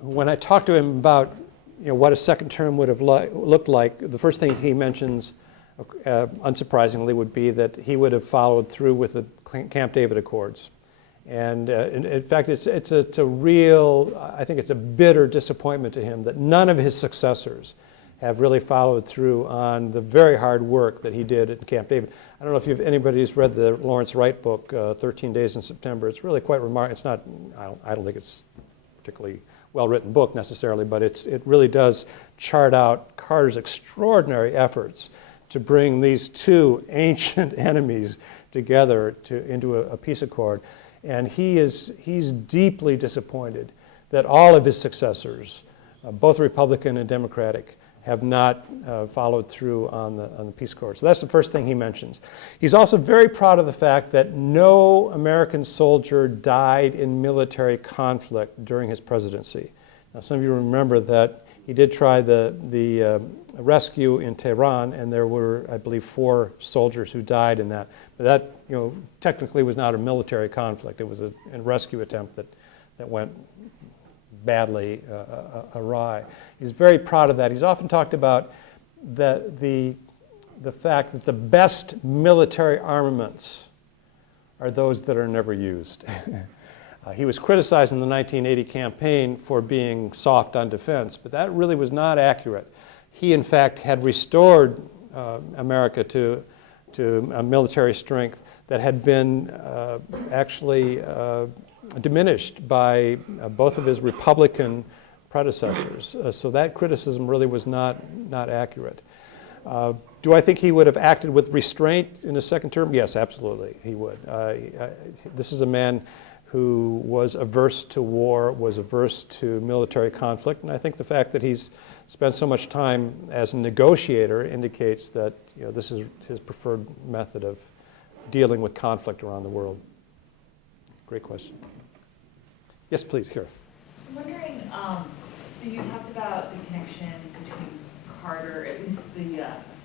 When I talked to him about what a second term would have looked like, the first thing he mentions, unsurprisingly, would be that he would have followed through with the Camp David Accords. And in fact, it's a real, I think it's a bitter disappointment to him that none of his successors have really followed through on the very hard work that he did at Camp David. I don't know if anybody's read the Lawrence Wright book, 13 Days in September. It's really quite remarkable. It's not, I don't think it's a particularly well-written book necessarily, but it really does chart out Carter's extraordinary efforts to bring these two ancient enemies together into a peace accord. And he's deeply disappointed that all of his successors, both Republican and Democratic, have not followed through on the peace accord. So that's the first thing he mentions. He's also very proud of the fact that no American soldier died in military conflict during his presidency. Now, some of you remember that he did try the rescue in Tehran, and there were, I believe, 4 soldiers who died in that. But that, technically was not a military conflict. It was a rescue attempt that went badly awry. He's very proud of that. He's often talked about the the fact that the best military armaments are those that are never used. He was criticized in the 1980 campaign for being soft on defense, but that really was not accurate. He, in fact, had restored America to a military strength that had been actually diminished by both of his Republican predecessors. So that criticism really was not accurate. Do I think he would have acted with restraint in his second term? Yes, absolutely, he would. This is a man who was averse to war, was averse to military conflict, and I think the fact that he's spent so much time as a negotiator indicates that this is his preferred method of dealing with conflict around the world. Great question. Yes, please, here. I'm wondering, so you talked about the connection between Carter, at least the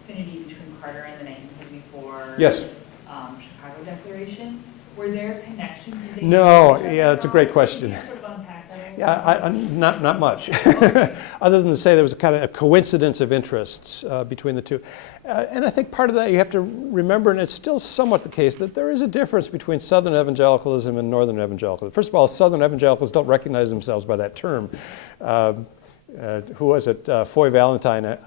affinity between Carter and the 1974 Yes. Chicago Declaration. Were there connections? No, yeah, it's a great question. Can you sort of unpack that a little Yeah, not much, Okay. other than to say there was a kind of a coincidence of interests between the two. And I think part of that you have to remember, and it's still somewhat the case, that there is a difference between Southern evangelicalism and Northern evangelicalism. First of all, Southern evangelicals don't recognize themselves by that term. Who was it? Foy Valentine,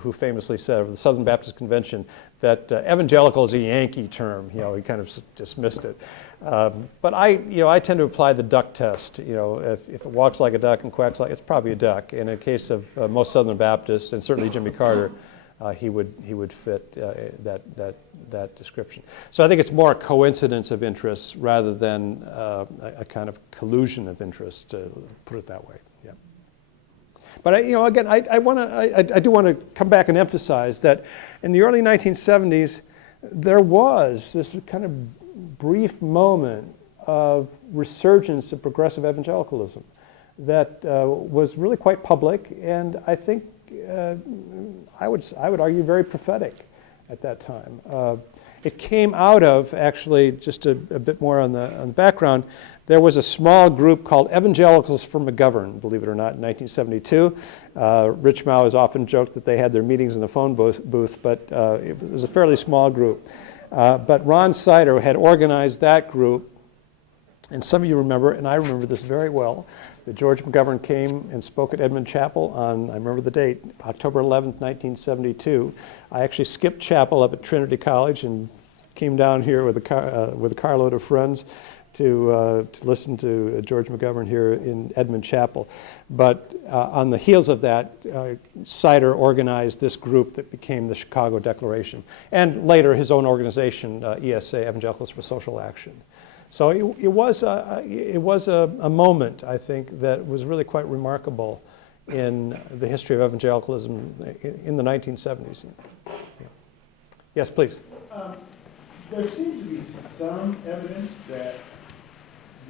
who famously said of the Southern Baptist Convention that evangelical is a Yankee term. He kind of dismissed it. But I tend to apply the duck test. If it walks like a duck and quacks like, it's probably a duck. In the case of most Southern Baptists, and certainly Jimmy Carter, he would fit that description. So I think it's more a coincidence of interests rather than a kind of collusion of interest, to put it that way. Yeah. But again, I do want to come back and emphasize that in the early 1970s, there was this kind of brief moment of resurgence of progressive evangelicalism that was really quite public, and I think I would argue very prophetic at that time. It came out of, actually, just a bit more on the background, there was a small group called Evangelicals for McGovern, believe it or not, in 1972. Rich Mao has often joked that they had their meetings in the phone booth, but it was a fairly small group. But Ron Sider had organized that group, and some of you remember, and I remember this very well, that George McGovern came and spoke at Edmund Chapel on, I remember the date, October 11th, 1972. I actually skipped chapel up at Trinity College and came down here with a carload of friends to listen to George McGovern here in Edmund Chapel. But on the heels of that, Sider organized this group that became the Chicago Declaration, and later his own organization, ESA, Evangelicals for Social Action. So it was a moment, I think, that was really quite remarkable in the history of evangelicalism in the 1970s. Yeah. Yes, please. There seems to be some evidence that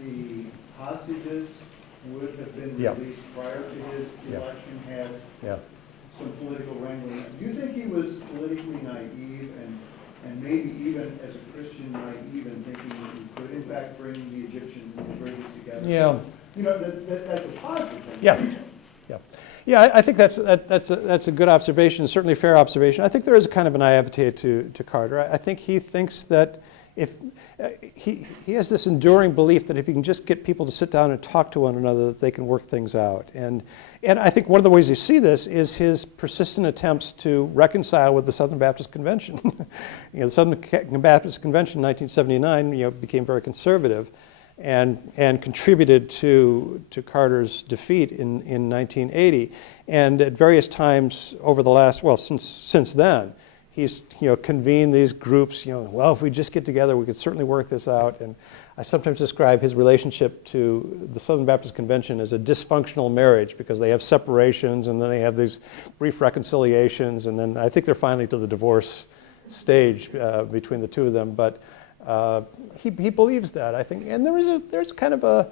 the hostages would have been released prior to his election had some political wrangling. Do you think he was politically naive and maybe even as a Christian naive in thinking that he could in fact bring the Egyptians and the Israelis together? Yeah. That's a positive thing. Yeah, I think that's a good observation, certainly a fair observation. I think there is a kind of a naivete to Carter. I think he thinks that if he has this enduring belief that if he can just get people to sit down and talk to one another, that they can work things out. And I think one of the ways you see this is his persistent attempts to reconcile with the Southern Baptist Convention. The Southern Baptist Convention in 1979, became very conservative, and contributed to Carter's defeat in 1980. And at various times over the last, since then, he's convened these groups. If we just get together, we could certainly work this out. And I sometimes describe his relationship to the Southern Baptist Convention as a dysfunctional marriage, because they have separations and then they have these brief reconciliations, and then I think they're finally to the divorce stage between the two of them. But he believes that, I think, and there's kind of a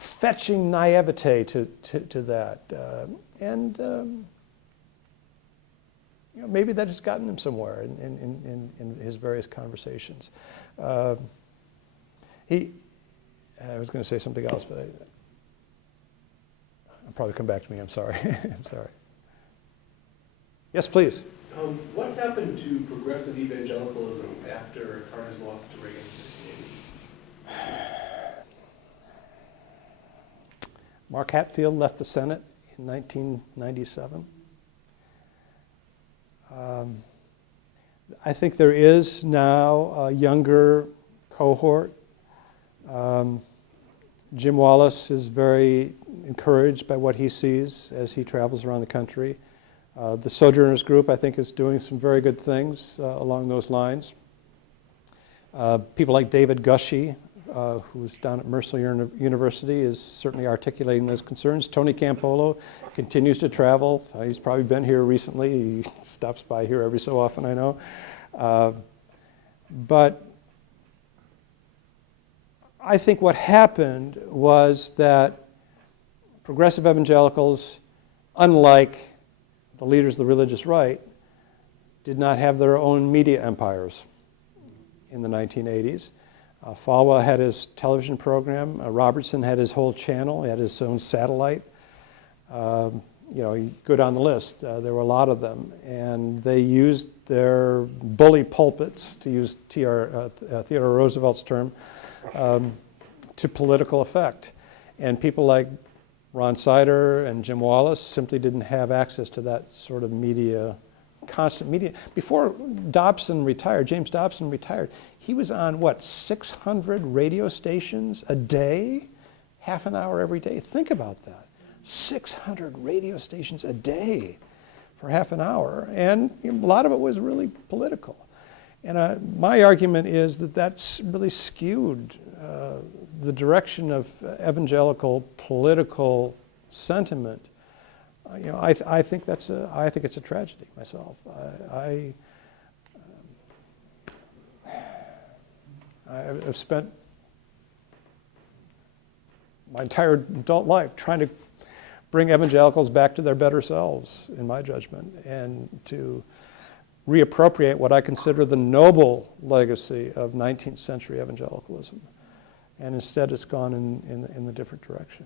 fetching naivete to that, and maybe that has gotten him somewhere in his various conversations. I was going to say something else, but I'll probably come back to me. I'm sorry. I'm sorry. Yes, please. What happened to progressive evangelicalism after Carter's loss to Reagan in the 1980s? Mark Hatfield left the Senate in 1997. I think there is now a younger cohort. Jim Wallace is very encouraged by what he sees as he travels around the country. The Sojourners Group, I think, is doing some very good things along those lines. People like David Gushee, who's down at Mercer University, is certainly articulating those concerns. Tony Campolo continues to travel. He's probably been here recently. He stops by here every so often, I know. But I think what happened was that progressive evangelicals, unlike the leaders of the religious right, did not have their own media empires in the 1980s. Falwell had his television program. Robertson had his whole channel. He had his own satellite. You go down the list. There were a lot of them. And they used their bully pulpits, to use Theodore Roosevelt's term, to political effect. And people like Ron Sider and Jim Wallace simply didn't have access to that sort of media, constant media. Before Dobson retired, James Dobson retired, he was on, 600 radio stations a day? Half an hour every day? Think about that. 600 radio stations a day for half an hour. And a lot of it was really political. And my argument is that that's really skewed the direction of evangelical political sentiment. I think it's a tragedy myself. I've spent my entire adult life trying to bring evangelicals back to their better selves, in my judgment, and to reappropriate what I consider the noble legacy of 19th century evangelicalism. And instead it's gone in the different direction.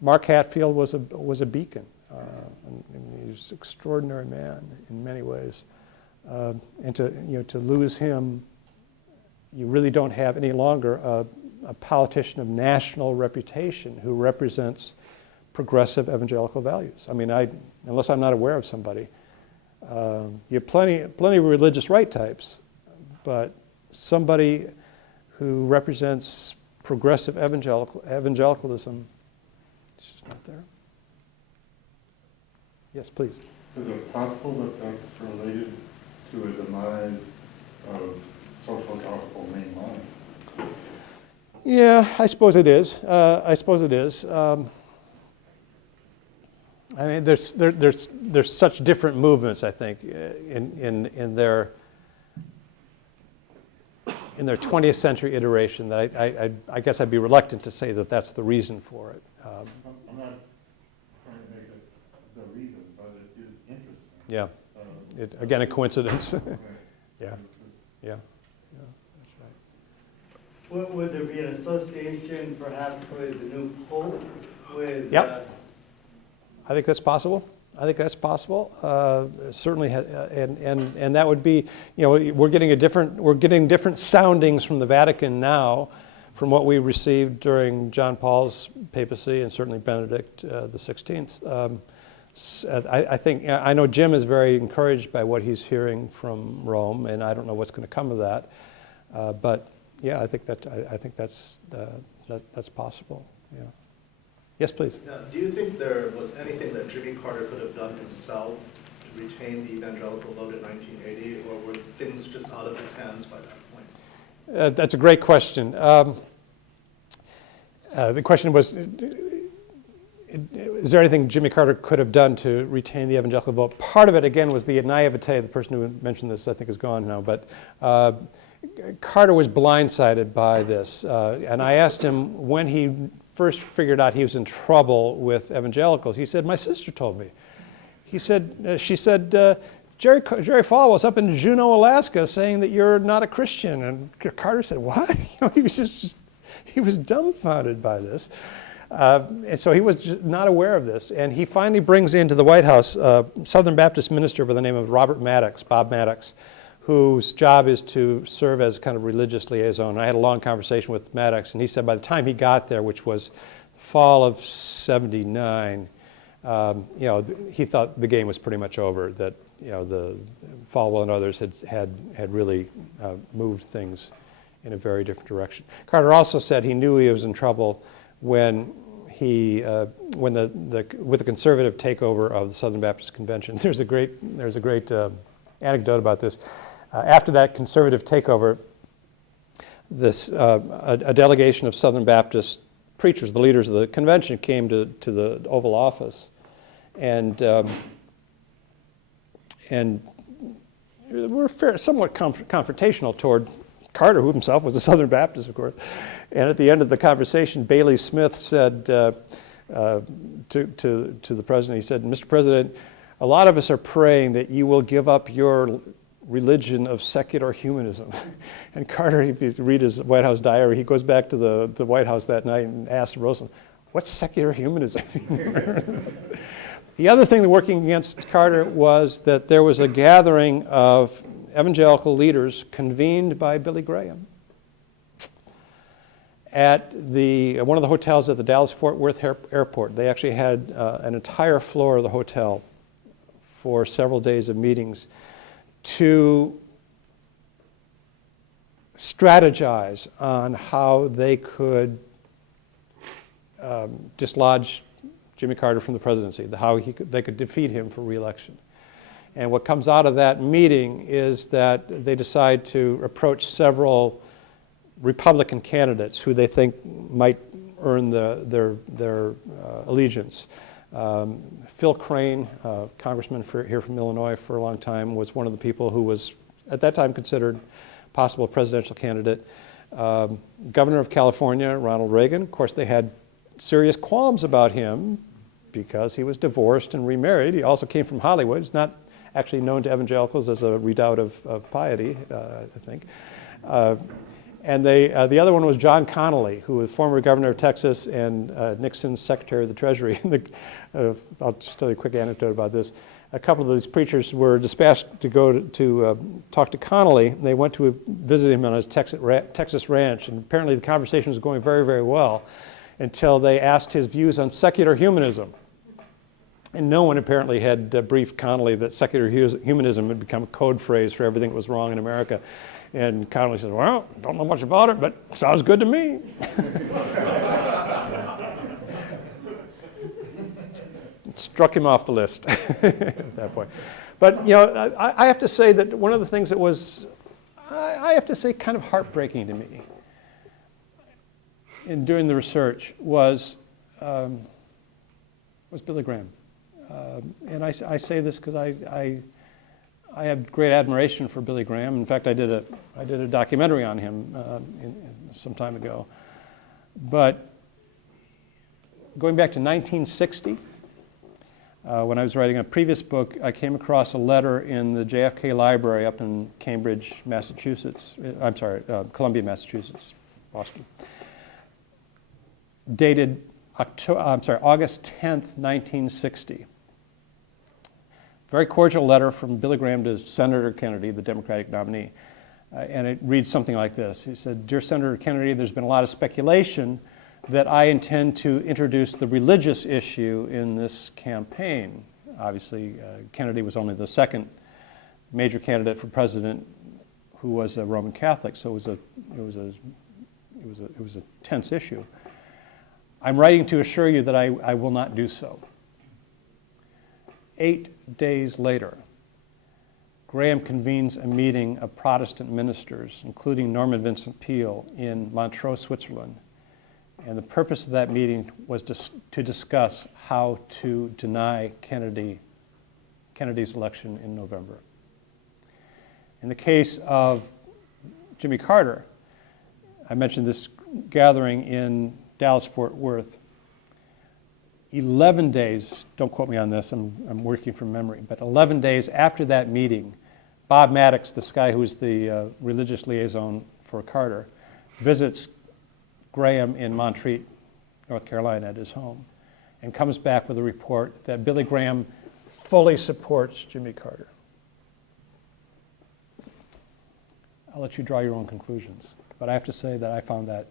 Mark Hatfield was a beacon. And he was an extraordinary man in many ways. And to lose him, you really don't have any longer a politician of national reputation who represents progressive evangelical values. I mean, unless I'm not aware of somebody, you have plenty of religious right types, but somebody who represents progressive evangelicalism, it's just not there. Yes, please. Is it possible that that's related to a demise of social gospel mainline? Yeah, I suppose it is. I mean, there's such different movements, I think, in their 20th century iteration that I guess I'd be reluctant to say that that's the reason for it. I'm not trying to make it the reason, but it is interesting. Yeah. Again, a coincidence. Yeah. Yeah. That's right. Would there be an association perhaps with the new pope? Yep. I think that's possible. Certainly, and that would be, we're getting different soundings from the Vatican now, from what we received during John Paul's papacy and certainly Benedict the 16th. I know Jim is very encouraged by what he's hearing from Rome, and I don't know what's going to come of that, but yeah, I think that's possible. Yeah. Yes, please. Do you think there was anything that Jimmy Carter could have done himself to retain the evangelical vote in 1980, or were things just out of his hands by that point? That's a great question. The question was, is there anything Jimmy Carter could have done to retain the evangelical vote? Part of it, again, was the naivete. The person who mentioned this, I think, is gone now. But Carter was blindsided by this. And I asked him when he first figured out he was in trouble with evangelicals. He said, my sister told me. She said, Jerry Falwell's up in Juneau, Alaska, saying that you're not a Christian. And Carter said, what? He was dumbfounded by this. And so he was just not aware of this. And he finally brings into the White House a Southern Baptist minister by the name of Bob Maddox, whose job is to serve as kind of religious liaison. And I had a long conversation with Maddox, and he said by the time he got there, which was fall of '79, he thought the game was pretty much over, that the Falwell and others had really moved things in a very different direction. Carter also said he knew he was in trouble when with the conservative takeover of the Southern Baptist Convention. There's a great anecdote about this. After that conservative takeover, a delegation of Southern Baptist preachers, the leaders of the convention, came to the Oval Office, and were somewhat confrontational toward Carter, who himself was a Southern Baptist, of course. And at the end of the conversation, Bailey Smith said to the president, he said, "Mr. President, a lot of us are praying that you will give up your religion of secular humanism." And Carter, if you read his White House diary, he goes back to the White House that night and asks Roosevelt, "What's secular humanism?" The other thing that working against Carter was that there was a gathering of evangelical leaders convened by Billy Graham at one of the hotels at the Dallas-Fort Worth airport. They actually had an entire floor of the hotel for several days of meetings to strategize on how they could dislodge Jimmy Carter from the presidency, how they could defeat him for re-election. And what comes out of that meeting is that they decide to approach several Republican candidates who they think might earn their allegiance. Phil Crane, congressman here from Illinois for a long time, was one of the people who was at that time considered possible presidential candidate. Governor of California, Ronald Reagan, of course they had serious qualms about him because he was divorced and remarried. He also came from Hollywood. He's not actually known to evangelicals as a redoubt of piety, I think. And the other one was John Connally, who was former governor of Texas and Nixon's Secretary of the Treasury. I'll just tell you a quick anecdote about this. A couple of these preachers were dispatched to go to talk to Connally, and they went to visit him on his Texas ranch, and apparently the conversation was going very, very well until they asked his views on secular humanism. And no one apparently had briefed Connally that secular humanism had become a code phrase for everything that was wrong in America. And Connally said, "Well, don't know much about it, but sounds good to me." Struck him off the list at that point. But, I have to say that one of the things that was, I have to say, kind of heartbreaking to me in doing the research was Billy Graham. And I say this because I have great admiration for Billy Graham. In fact, I did a documentary on him some time ago. But going back to 1960, when I was writing a previous book, I came across a letter in the JFK Library up in Cambridge, Massachusetts. Columbia, Massachusetts, Boston, dated August 10th, 1960. Very cordial letter from Billy Graham to Senator Kennedy, the Democratic nominee. And it reads something like this. He said, "Dear Senator Kennedy, there's been a lot of speculation that I intend to introduce the religious issue in this campaign." Obviously, Kennedy was only the second major candidate for president who was a Roman Catholic, so it was a tense issue. "I'm writing to assure you that I will not do so." 8 days later, Graham convenes a meeting of Protestant ministers, including Norman Vincent Peale, in Montreux, Switzerland. And the purpose of that meeting was to discuss how to deny Kennedy's election in November. In the case of Jimmy Carter, I mentioned this gathering in Dallas-Fort Worth. 11 days, don't quote me on this, I'm working from memory, but 11 days after that meeting, Bob Maddox, this guy who was the religious liaison for Carter, visits Graham in Montreat, North Carolina, at his home, and comes back with a report that Billy Graham fully supports Jimmy Carter. I'll let you draw your own conclusions, but I have to say that I found that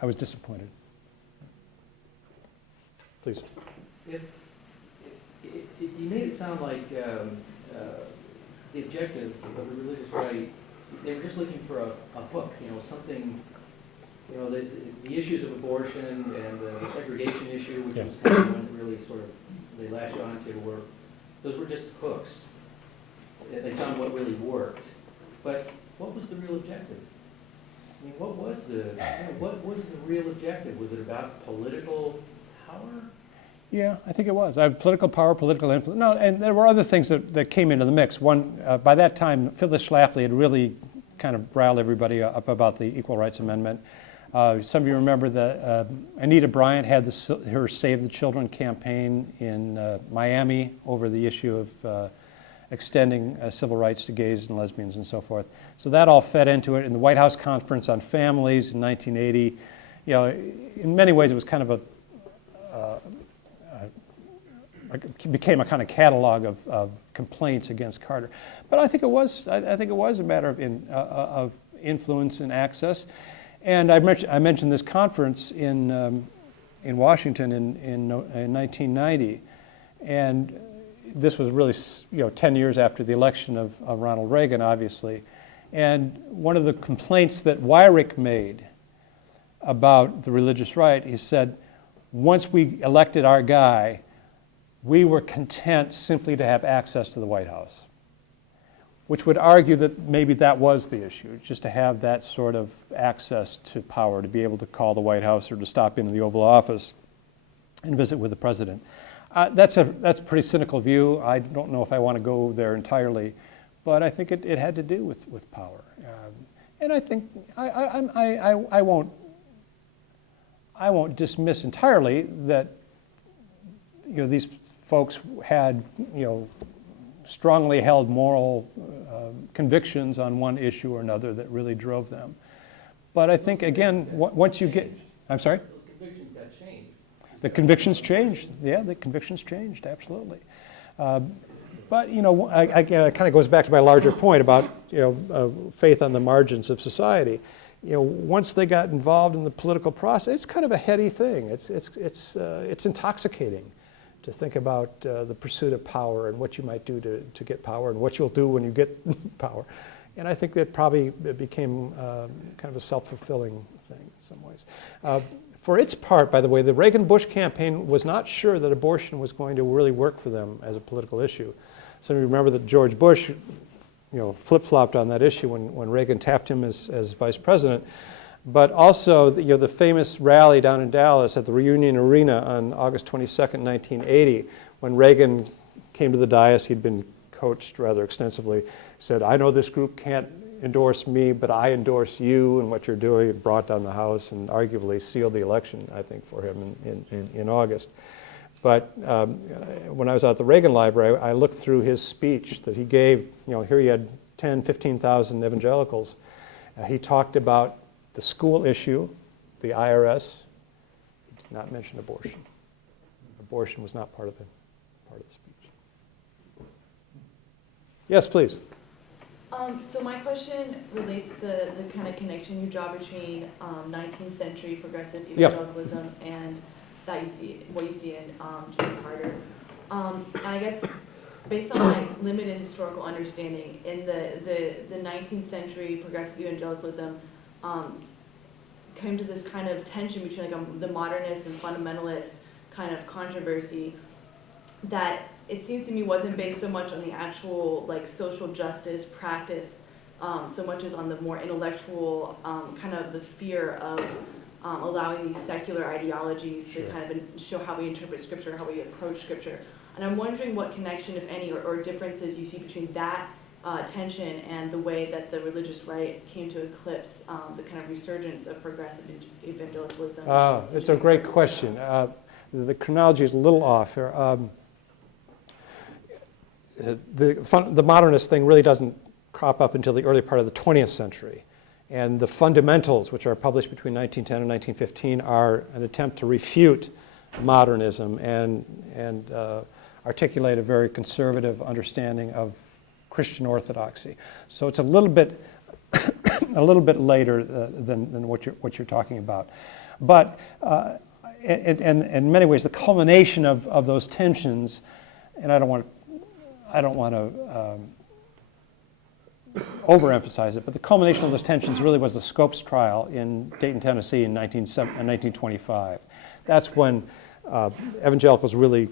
I was disappointed. Please. If you made it sound like the objective of the religious right, they were just looking for a hook, something, the issues of abortion and the segregation issue, which was kind of one that really sort of they latched onto, those were just hooks. They found what really worked. But what was the real objective? I mean, what was the real objective? Was it about political power? Yeah, I think it was. Political power, political influence. No, and there were other things that came into the mix. One, by that time, Phyllis Schlafly had really kind of riled everybody up about the Equal Rights Amendment. Some of you remember that Anita Bryant had her Save the Children campaign in Miami over the issue of extending civil rights to gays and lesbians and so forth. So that all fed into it. In the White House Conference on Families in 1980, in many ways it was kind of became a kind of catalog of complaints against Carter. But I think it was a matter of influence and access. And I mentioned this conference in Washington in 1990, and this was really 10 years after the election of Ronald Reagan, obviously. And one of the complaints that Weyrich made about the religious right, he said, once we elected our guy, we were content simply to have access to the White House, which would argue that maybe that was the issue, just to have that sort of access to power, to be able to call the White House or to stop into the Oval Office and visit with the president. That's a pretty cynical view. I don't know if I want to go there entirely, but I think it had to do with power. And I think I won't dismiss entirely that these folks had strongly held moral convictions on one issue or another that really drove them. But I think again, once you get, I'm sorry. Those convictions got changed. The convictions changed. Yeah, the convictions changed, absolutely. But again, it kind of goes back to my larger point about faith on the margins of society. Once they got involved in the political process, it's kind of a heady thing. It's intoxicating to think about the pursuit of power and what you might do to get power and what you'll do when you get power. And I think that probably became kind of a self-fulfilling thing in some ways. For its part, by the way, the Reagan-Bush campaign was not sure that abortion was going to really work for them as a political issue. Some of you remember that George Bush, flip-flopped on that issue when Reagan tapped him as vice president. But also, the famous rally down in Dallas at the Reunion Arena on August 22nd, 1980, when Reagan came to the dais, he'd been coached rather extensively, said, I know this group can't endorse me, but I endorse you and what you're doing. It brought down the House and arguably sealed the election, I think, for him in August. But when I was at the Reagan Library, I looked through his speech that he gave. Here he had 10, 15,000 evangelicals. He talked about the school issue, the IRS. He did not mention abortion. Abortion was not part of the speech. Yes, please. So my question relates to the kind of connection you draw between 19th century progressive evangelicalism and what you see in Jimmy Carter. And I guess based on my limited historical understanding, in the 19th century progressive evangelicalism came to this kind of tension between the modernist and fundamentalist kind of controversy that it seems to me wasn't based so much on the actual social justice practice so much as on the more intellectual kind of the fear of allowing these secular ideologies to kind of show how we interpret Scripture, how we approach Scripture. And I'm wondering what connection, if any, or differences you see between that tension and the way that the religious right came to eclipse the kind of resurgence of progressive evangelicalism. It's a great question. The chronology is a little off here. The modernist thing really doesn't crop up until the early part of the 20th century. And the fundamentals, which are published between 1910 and 1915, are an attempt to refute modernism and articulate a very conservative understanding of Christian orthodoxy. So it's a little bit later than what you're talking about. But in many ways, the culmination of those tensions, and I don't want to overemphasize it, but the culmination of those tensions really was the Scopes trial in Dayton, Tennessee in 1925. That's when evangelicals really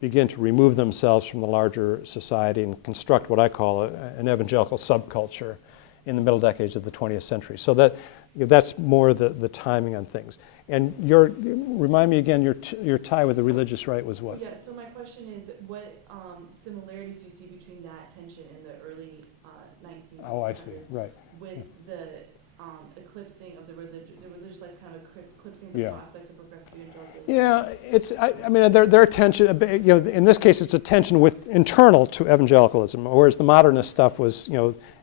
begin to remove themselves from the larger society and construct what I call an evangelical subculture in the middle decades of the 20th century. So that's more the timing on things. And remind me again, your tie with the religious right was what? Yeah, so my question is, what similarities do you see between that tension in the early 1900s? Oh, I see, right. With the eclipsing of the religious life's kind of eclipsing the prospects of progressive evangelicalism? Yeah, I mean, there are tension, in this case, it's a tension internal to evangelicalism, whereas the modernist stuff was,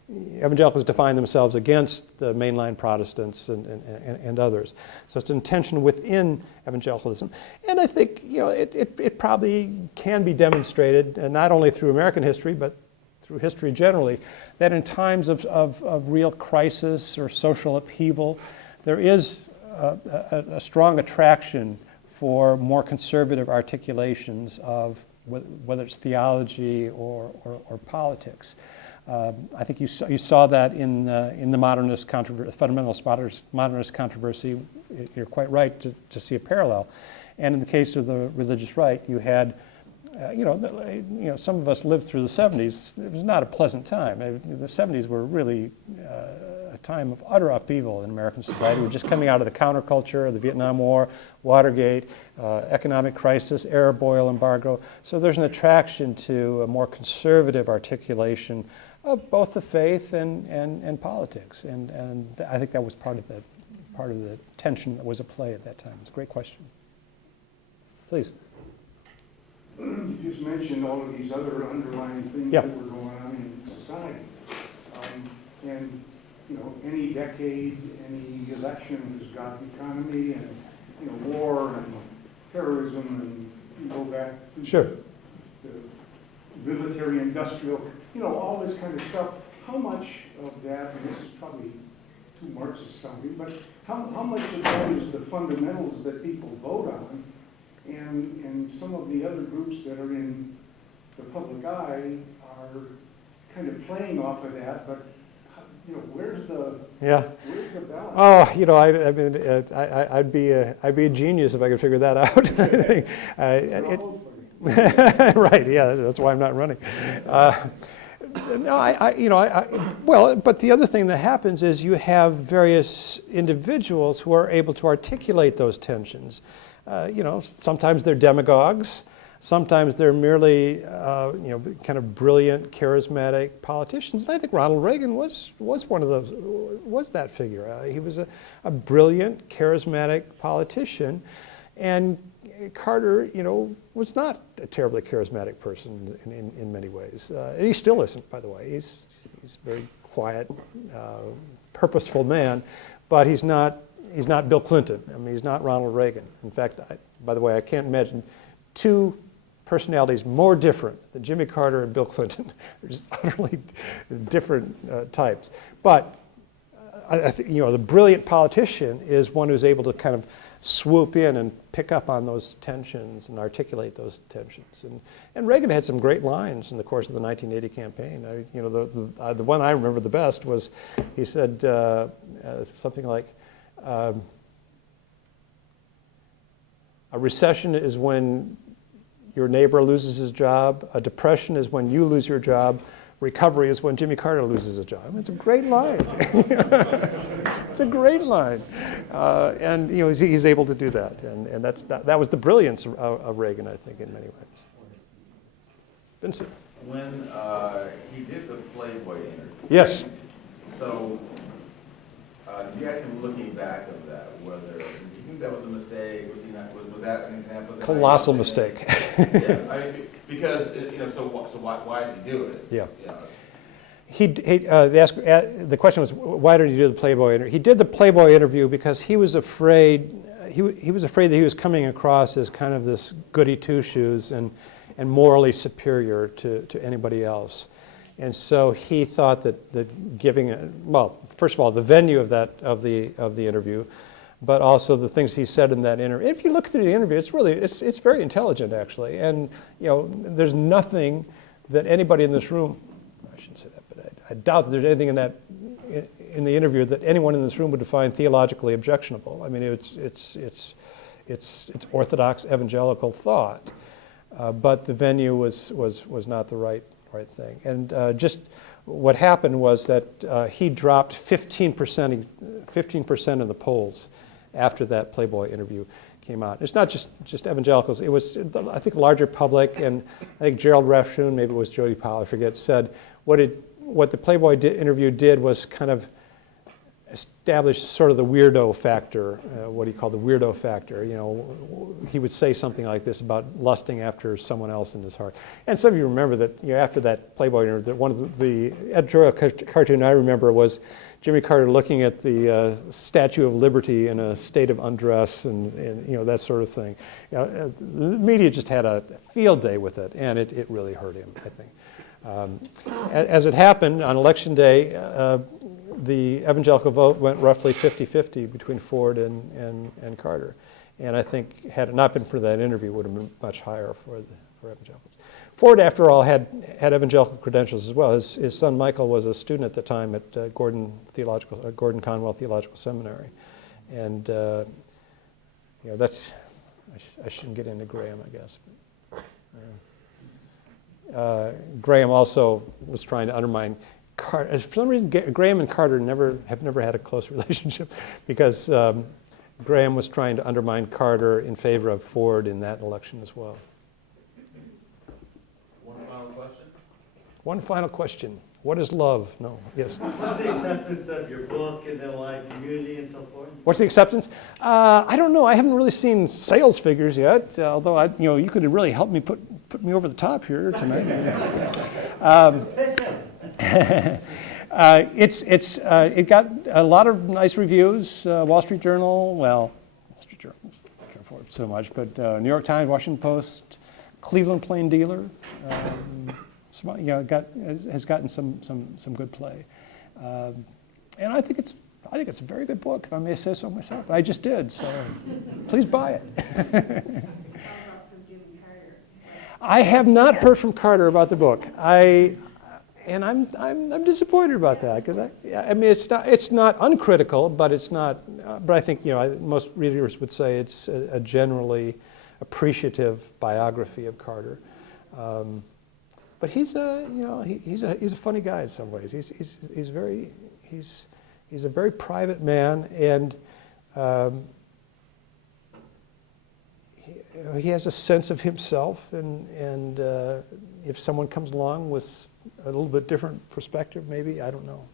evangelicals define themselves against the mainline Protestants and others. So it's a tension within evangelicalism. And I think, it probably can be demonstrated, not only through American history, but through history generally, that in times of real crisis or social upheaval, there is a strong attraction for more conservative articulations of whether it's theology or politics. I think you saw that in the modernist fundamentalist modernist controversy. You're quite right to see a parallel. And in the case of the religious right, you had, some of us lived through the 70s. It was not a pleasant time. The 70s were really a time of utter upheaval in American society. We're just coming out of the counterculture, the Vietnam War, Watergate, economic crisis, Arab oil embargo. So there's an attraction to a more conservative articulation of both the faith and politics. And I think that was part of the tension that was at play at that time. It's a great question. Please. You just mentioned all of these other underlying things that were going on in society. And, any decade, any election has got the economy and, war and terrorism and you go back to the military industrial, all this kind of stuff. How much of that, and this is probably too Marxist sounding, but how much of that is the fundamentals that people vote on? And some of the other groups that are in the public eye are kind of playing off of that, but where's the balance? Oh, I mean, I'd be a genius if I could figure that out. Right? Yeah, that's why I'm not running. No, but the other thing that happens is you have various individuals who are able to articulate those tensions. Sometimes they're demagogues, sometimes they're merely, kind of brilliant, charismatic politicians. And I think Ronald Reagan was one of those, was that figure. He was a brilliant, charismatic politician, and Carter, was not a terribly charismatic person in many ways. And he still isn't, by the way. He's a very quiet, purposeful man, but he's not Bill Clinton. I mean, he's not Ronald Reagan. In fact, by the way, I can't imagine two personalities more different than Jimmy Carter and Bill Clinton. They're just utterly different types. But I think, the brilliant politician is one who's able to kind of swoop in and pick up on those tensions and articulate those tensions. And Reagan had some great lines in the course of the 1980 campaign. The one I remember the best was, he said something like, a recession is when your neighbor loses his job. A depression is when you lose your job. Recovery is when Jimmy Carter loses his job. I mean, it's a great line. It's a great line. And he's able to do that. And that was the brilliance of Reagan, I think, in many ways. Vincent. When he did the Playboy interview. Yes. So, you guys been looking back of that, whether do you think that was a mistake? Was that an example? Colossal mistake. Yeah, because so why does he do it? Yeah. The question was, why did he do the Playboy interview? He did the Playboy interview because he was afraid. He was afraid that he was coming across as kind of this goody two-shoes and morally superior to anybody else. And so he thought that giving, well, first of all, the venue of the interview, but also the things he said in that interview. If you look through the interview, it's very intelligent, actually. And there's nothing that anybody in this room, I shouldn't say that, but I doubt that there's anything in the interview that anyone in this room would find theologically objectionable. I mean, it's orthodox evangelical thought, but the venue was not the right thing. And just what happened was that he dropped 15% in the polls after that Playboy interview came out. It's not just evangelicals. It was, I think, larger public, and I think Gerald Rafshoon, maybe it was Jody Powell, I forget, said what the Playboy interview did was kind of establish sort of the weirdo factor, what he called the weirdo factor. He would say something like this about lusting after someone else in his heart. And some of you remember that after that Playboy interview, that one of the editorial cartoon I remember was Jimmy Carter looking at the Statue of Liberty in a state of undress and that sort of thing. The media just had a field day with it, and it really hurt him, I think. As it happened, on Election Day, the evangelical vote went roughly 50-50 between Ford and Carter. And I think had it not been for that interview, it would have been much higher for evangelicals. Ford, after all, had evangelical credentials as well. His son Michael was a student at the time at Gordon Conwell Theological Seminary. And that's, I shouldn't get into Graham, I guess. Graham also was trying to undermine Carter. For some reason, Graham and Carter have never had a close relationship because Graham was trying to undermine Carter in favor of Ford in that election as well. One final question? One final question. What is love? No. Yes. What's the acceptance of your book and the like community and so forth? What's the acceptance? I don't know. I haven't really seen sales figures yet. Although you could have really helped me put me over the top here tonight. It got a lot of nice reviews. Wall Street Journal, Wall Street Journal, I can't afford so much, but New York Times, Washington Post, Cleveland Plain Dealer, has gotten some good play, and I think it's a very good book, if I may say so myself. I just did, so please buy it. I have not heard from Carter about the book. I'm disappointed about that because I mean it's not uncritical, but it's not. But I think most readers would say it's a generally appreciative biography of Carter. But he's a funny guy in some ways. He's a very private man, and he has a sense of himself, and if someone comes along with a little bit different perspective, maybe, I don't know.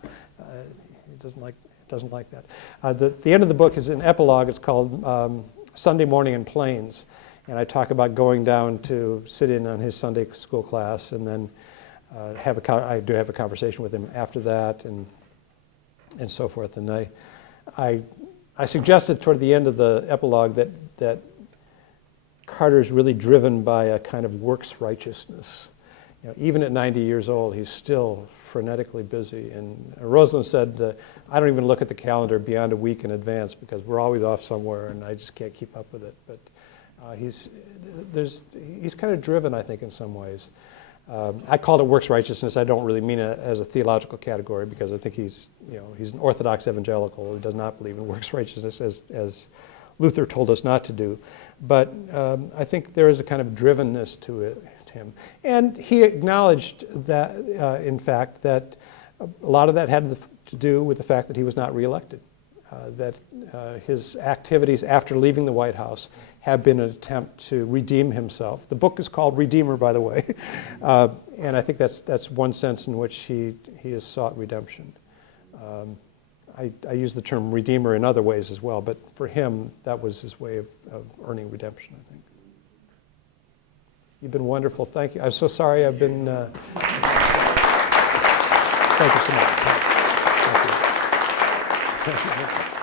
He doesn't like that. The end of the book is an epilogue. It's called Sunday Morning in Plains, and I talk about going down to sit in on his Sunday school class, and then I do have a conversation with him after that, and so forth. And I suggested toward the end of the epilogue that Carter is really driven by a kind of works righteousness. Even at 90 years old, he's still frenetically busy. And Rosalind said, I don't even look at the calendar beyond a week in advance because we're always off somewhere and I just can't keep up with it. But he's kind of driven, I think, in some ways. I called it works righteousness. I don't really mean it as a theological category because I think he's an Orthodox evangelical who does not believe in works righteousness as Luther told us not to do. But I think there is a kind of drivenness to him. And he acknowledged that, in fact, that a lot of that had to do with the fact that he was not reelected. That his activities after leaving the White House have been an attempt to redeem himself. The book is called Redeemer, by the way. And I think that's one sense in which he has sought redemption. I use the term redeemer in other ways as well, but for him, that was his way of earning redemption, I think. You've been wonderful. Thank you. I'm so sorry I've been... Thank you so much. Thank you.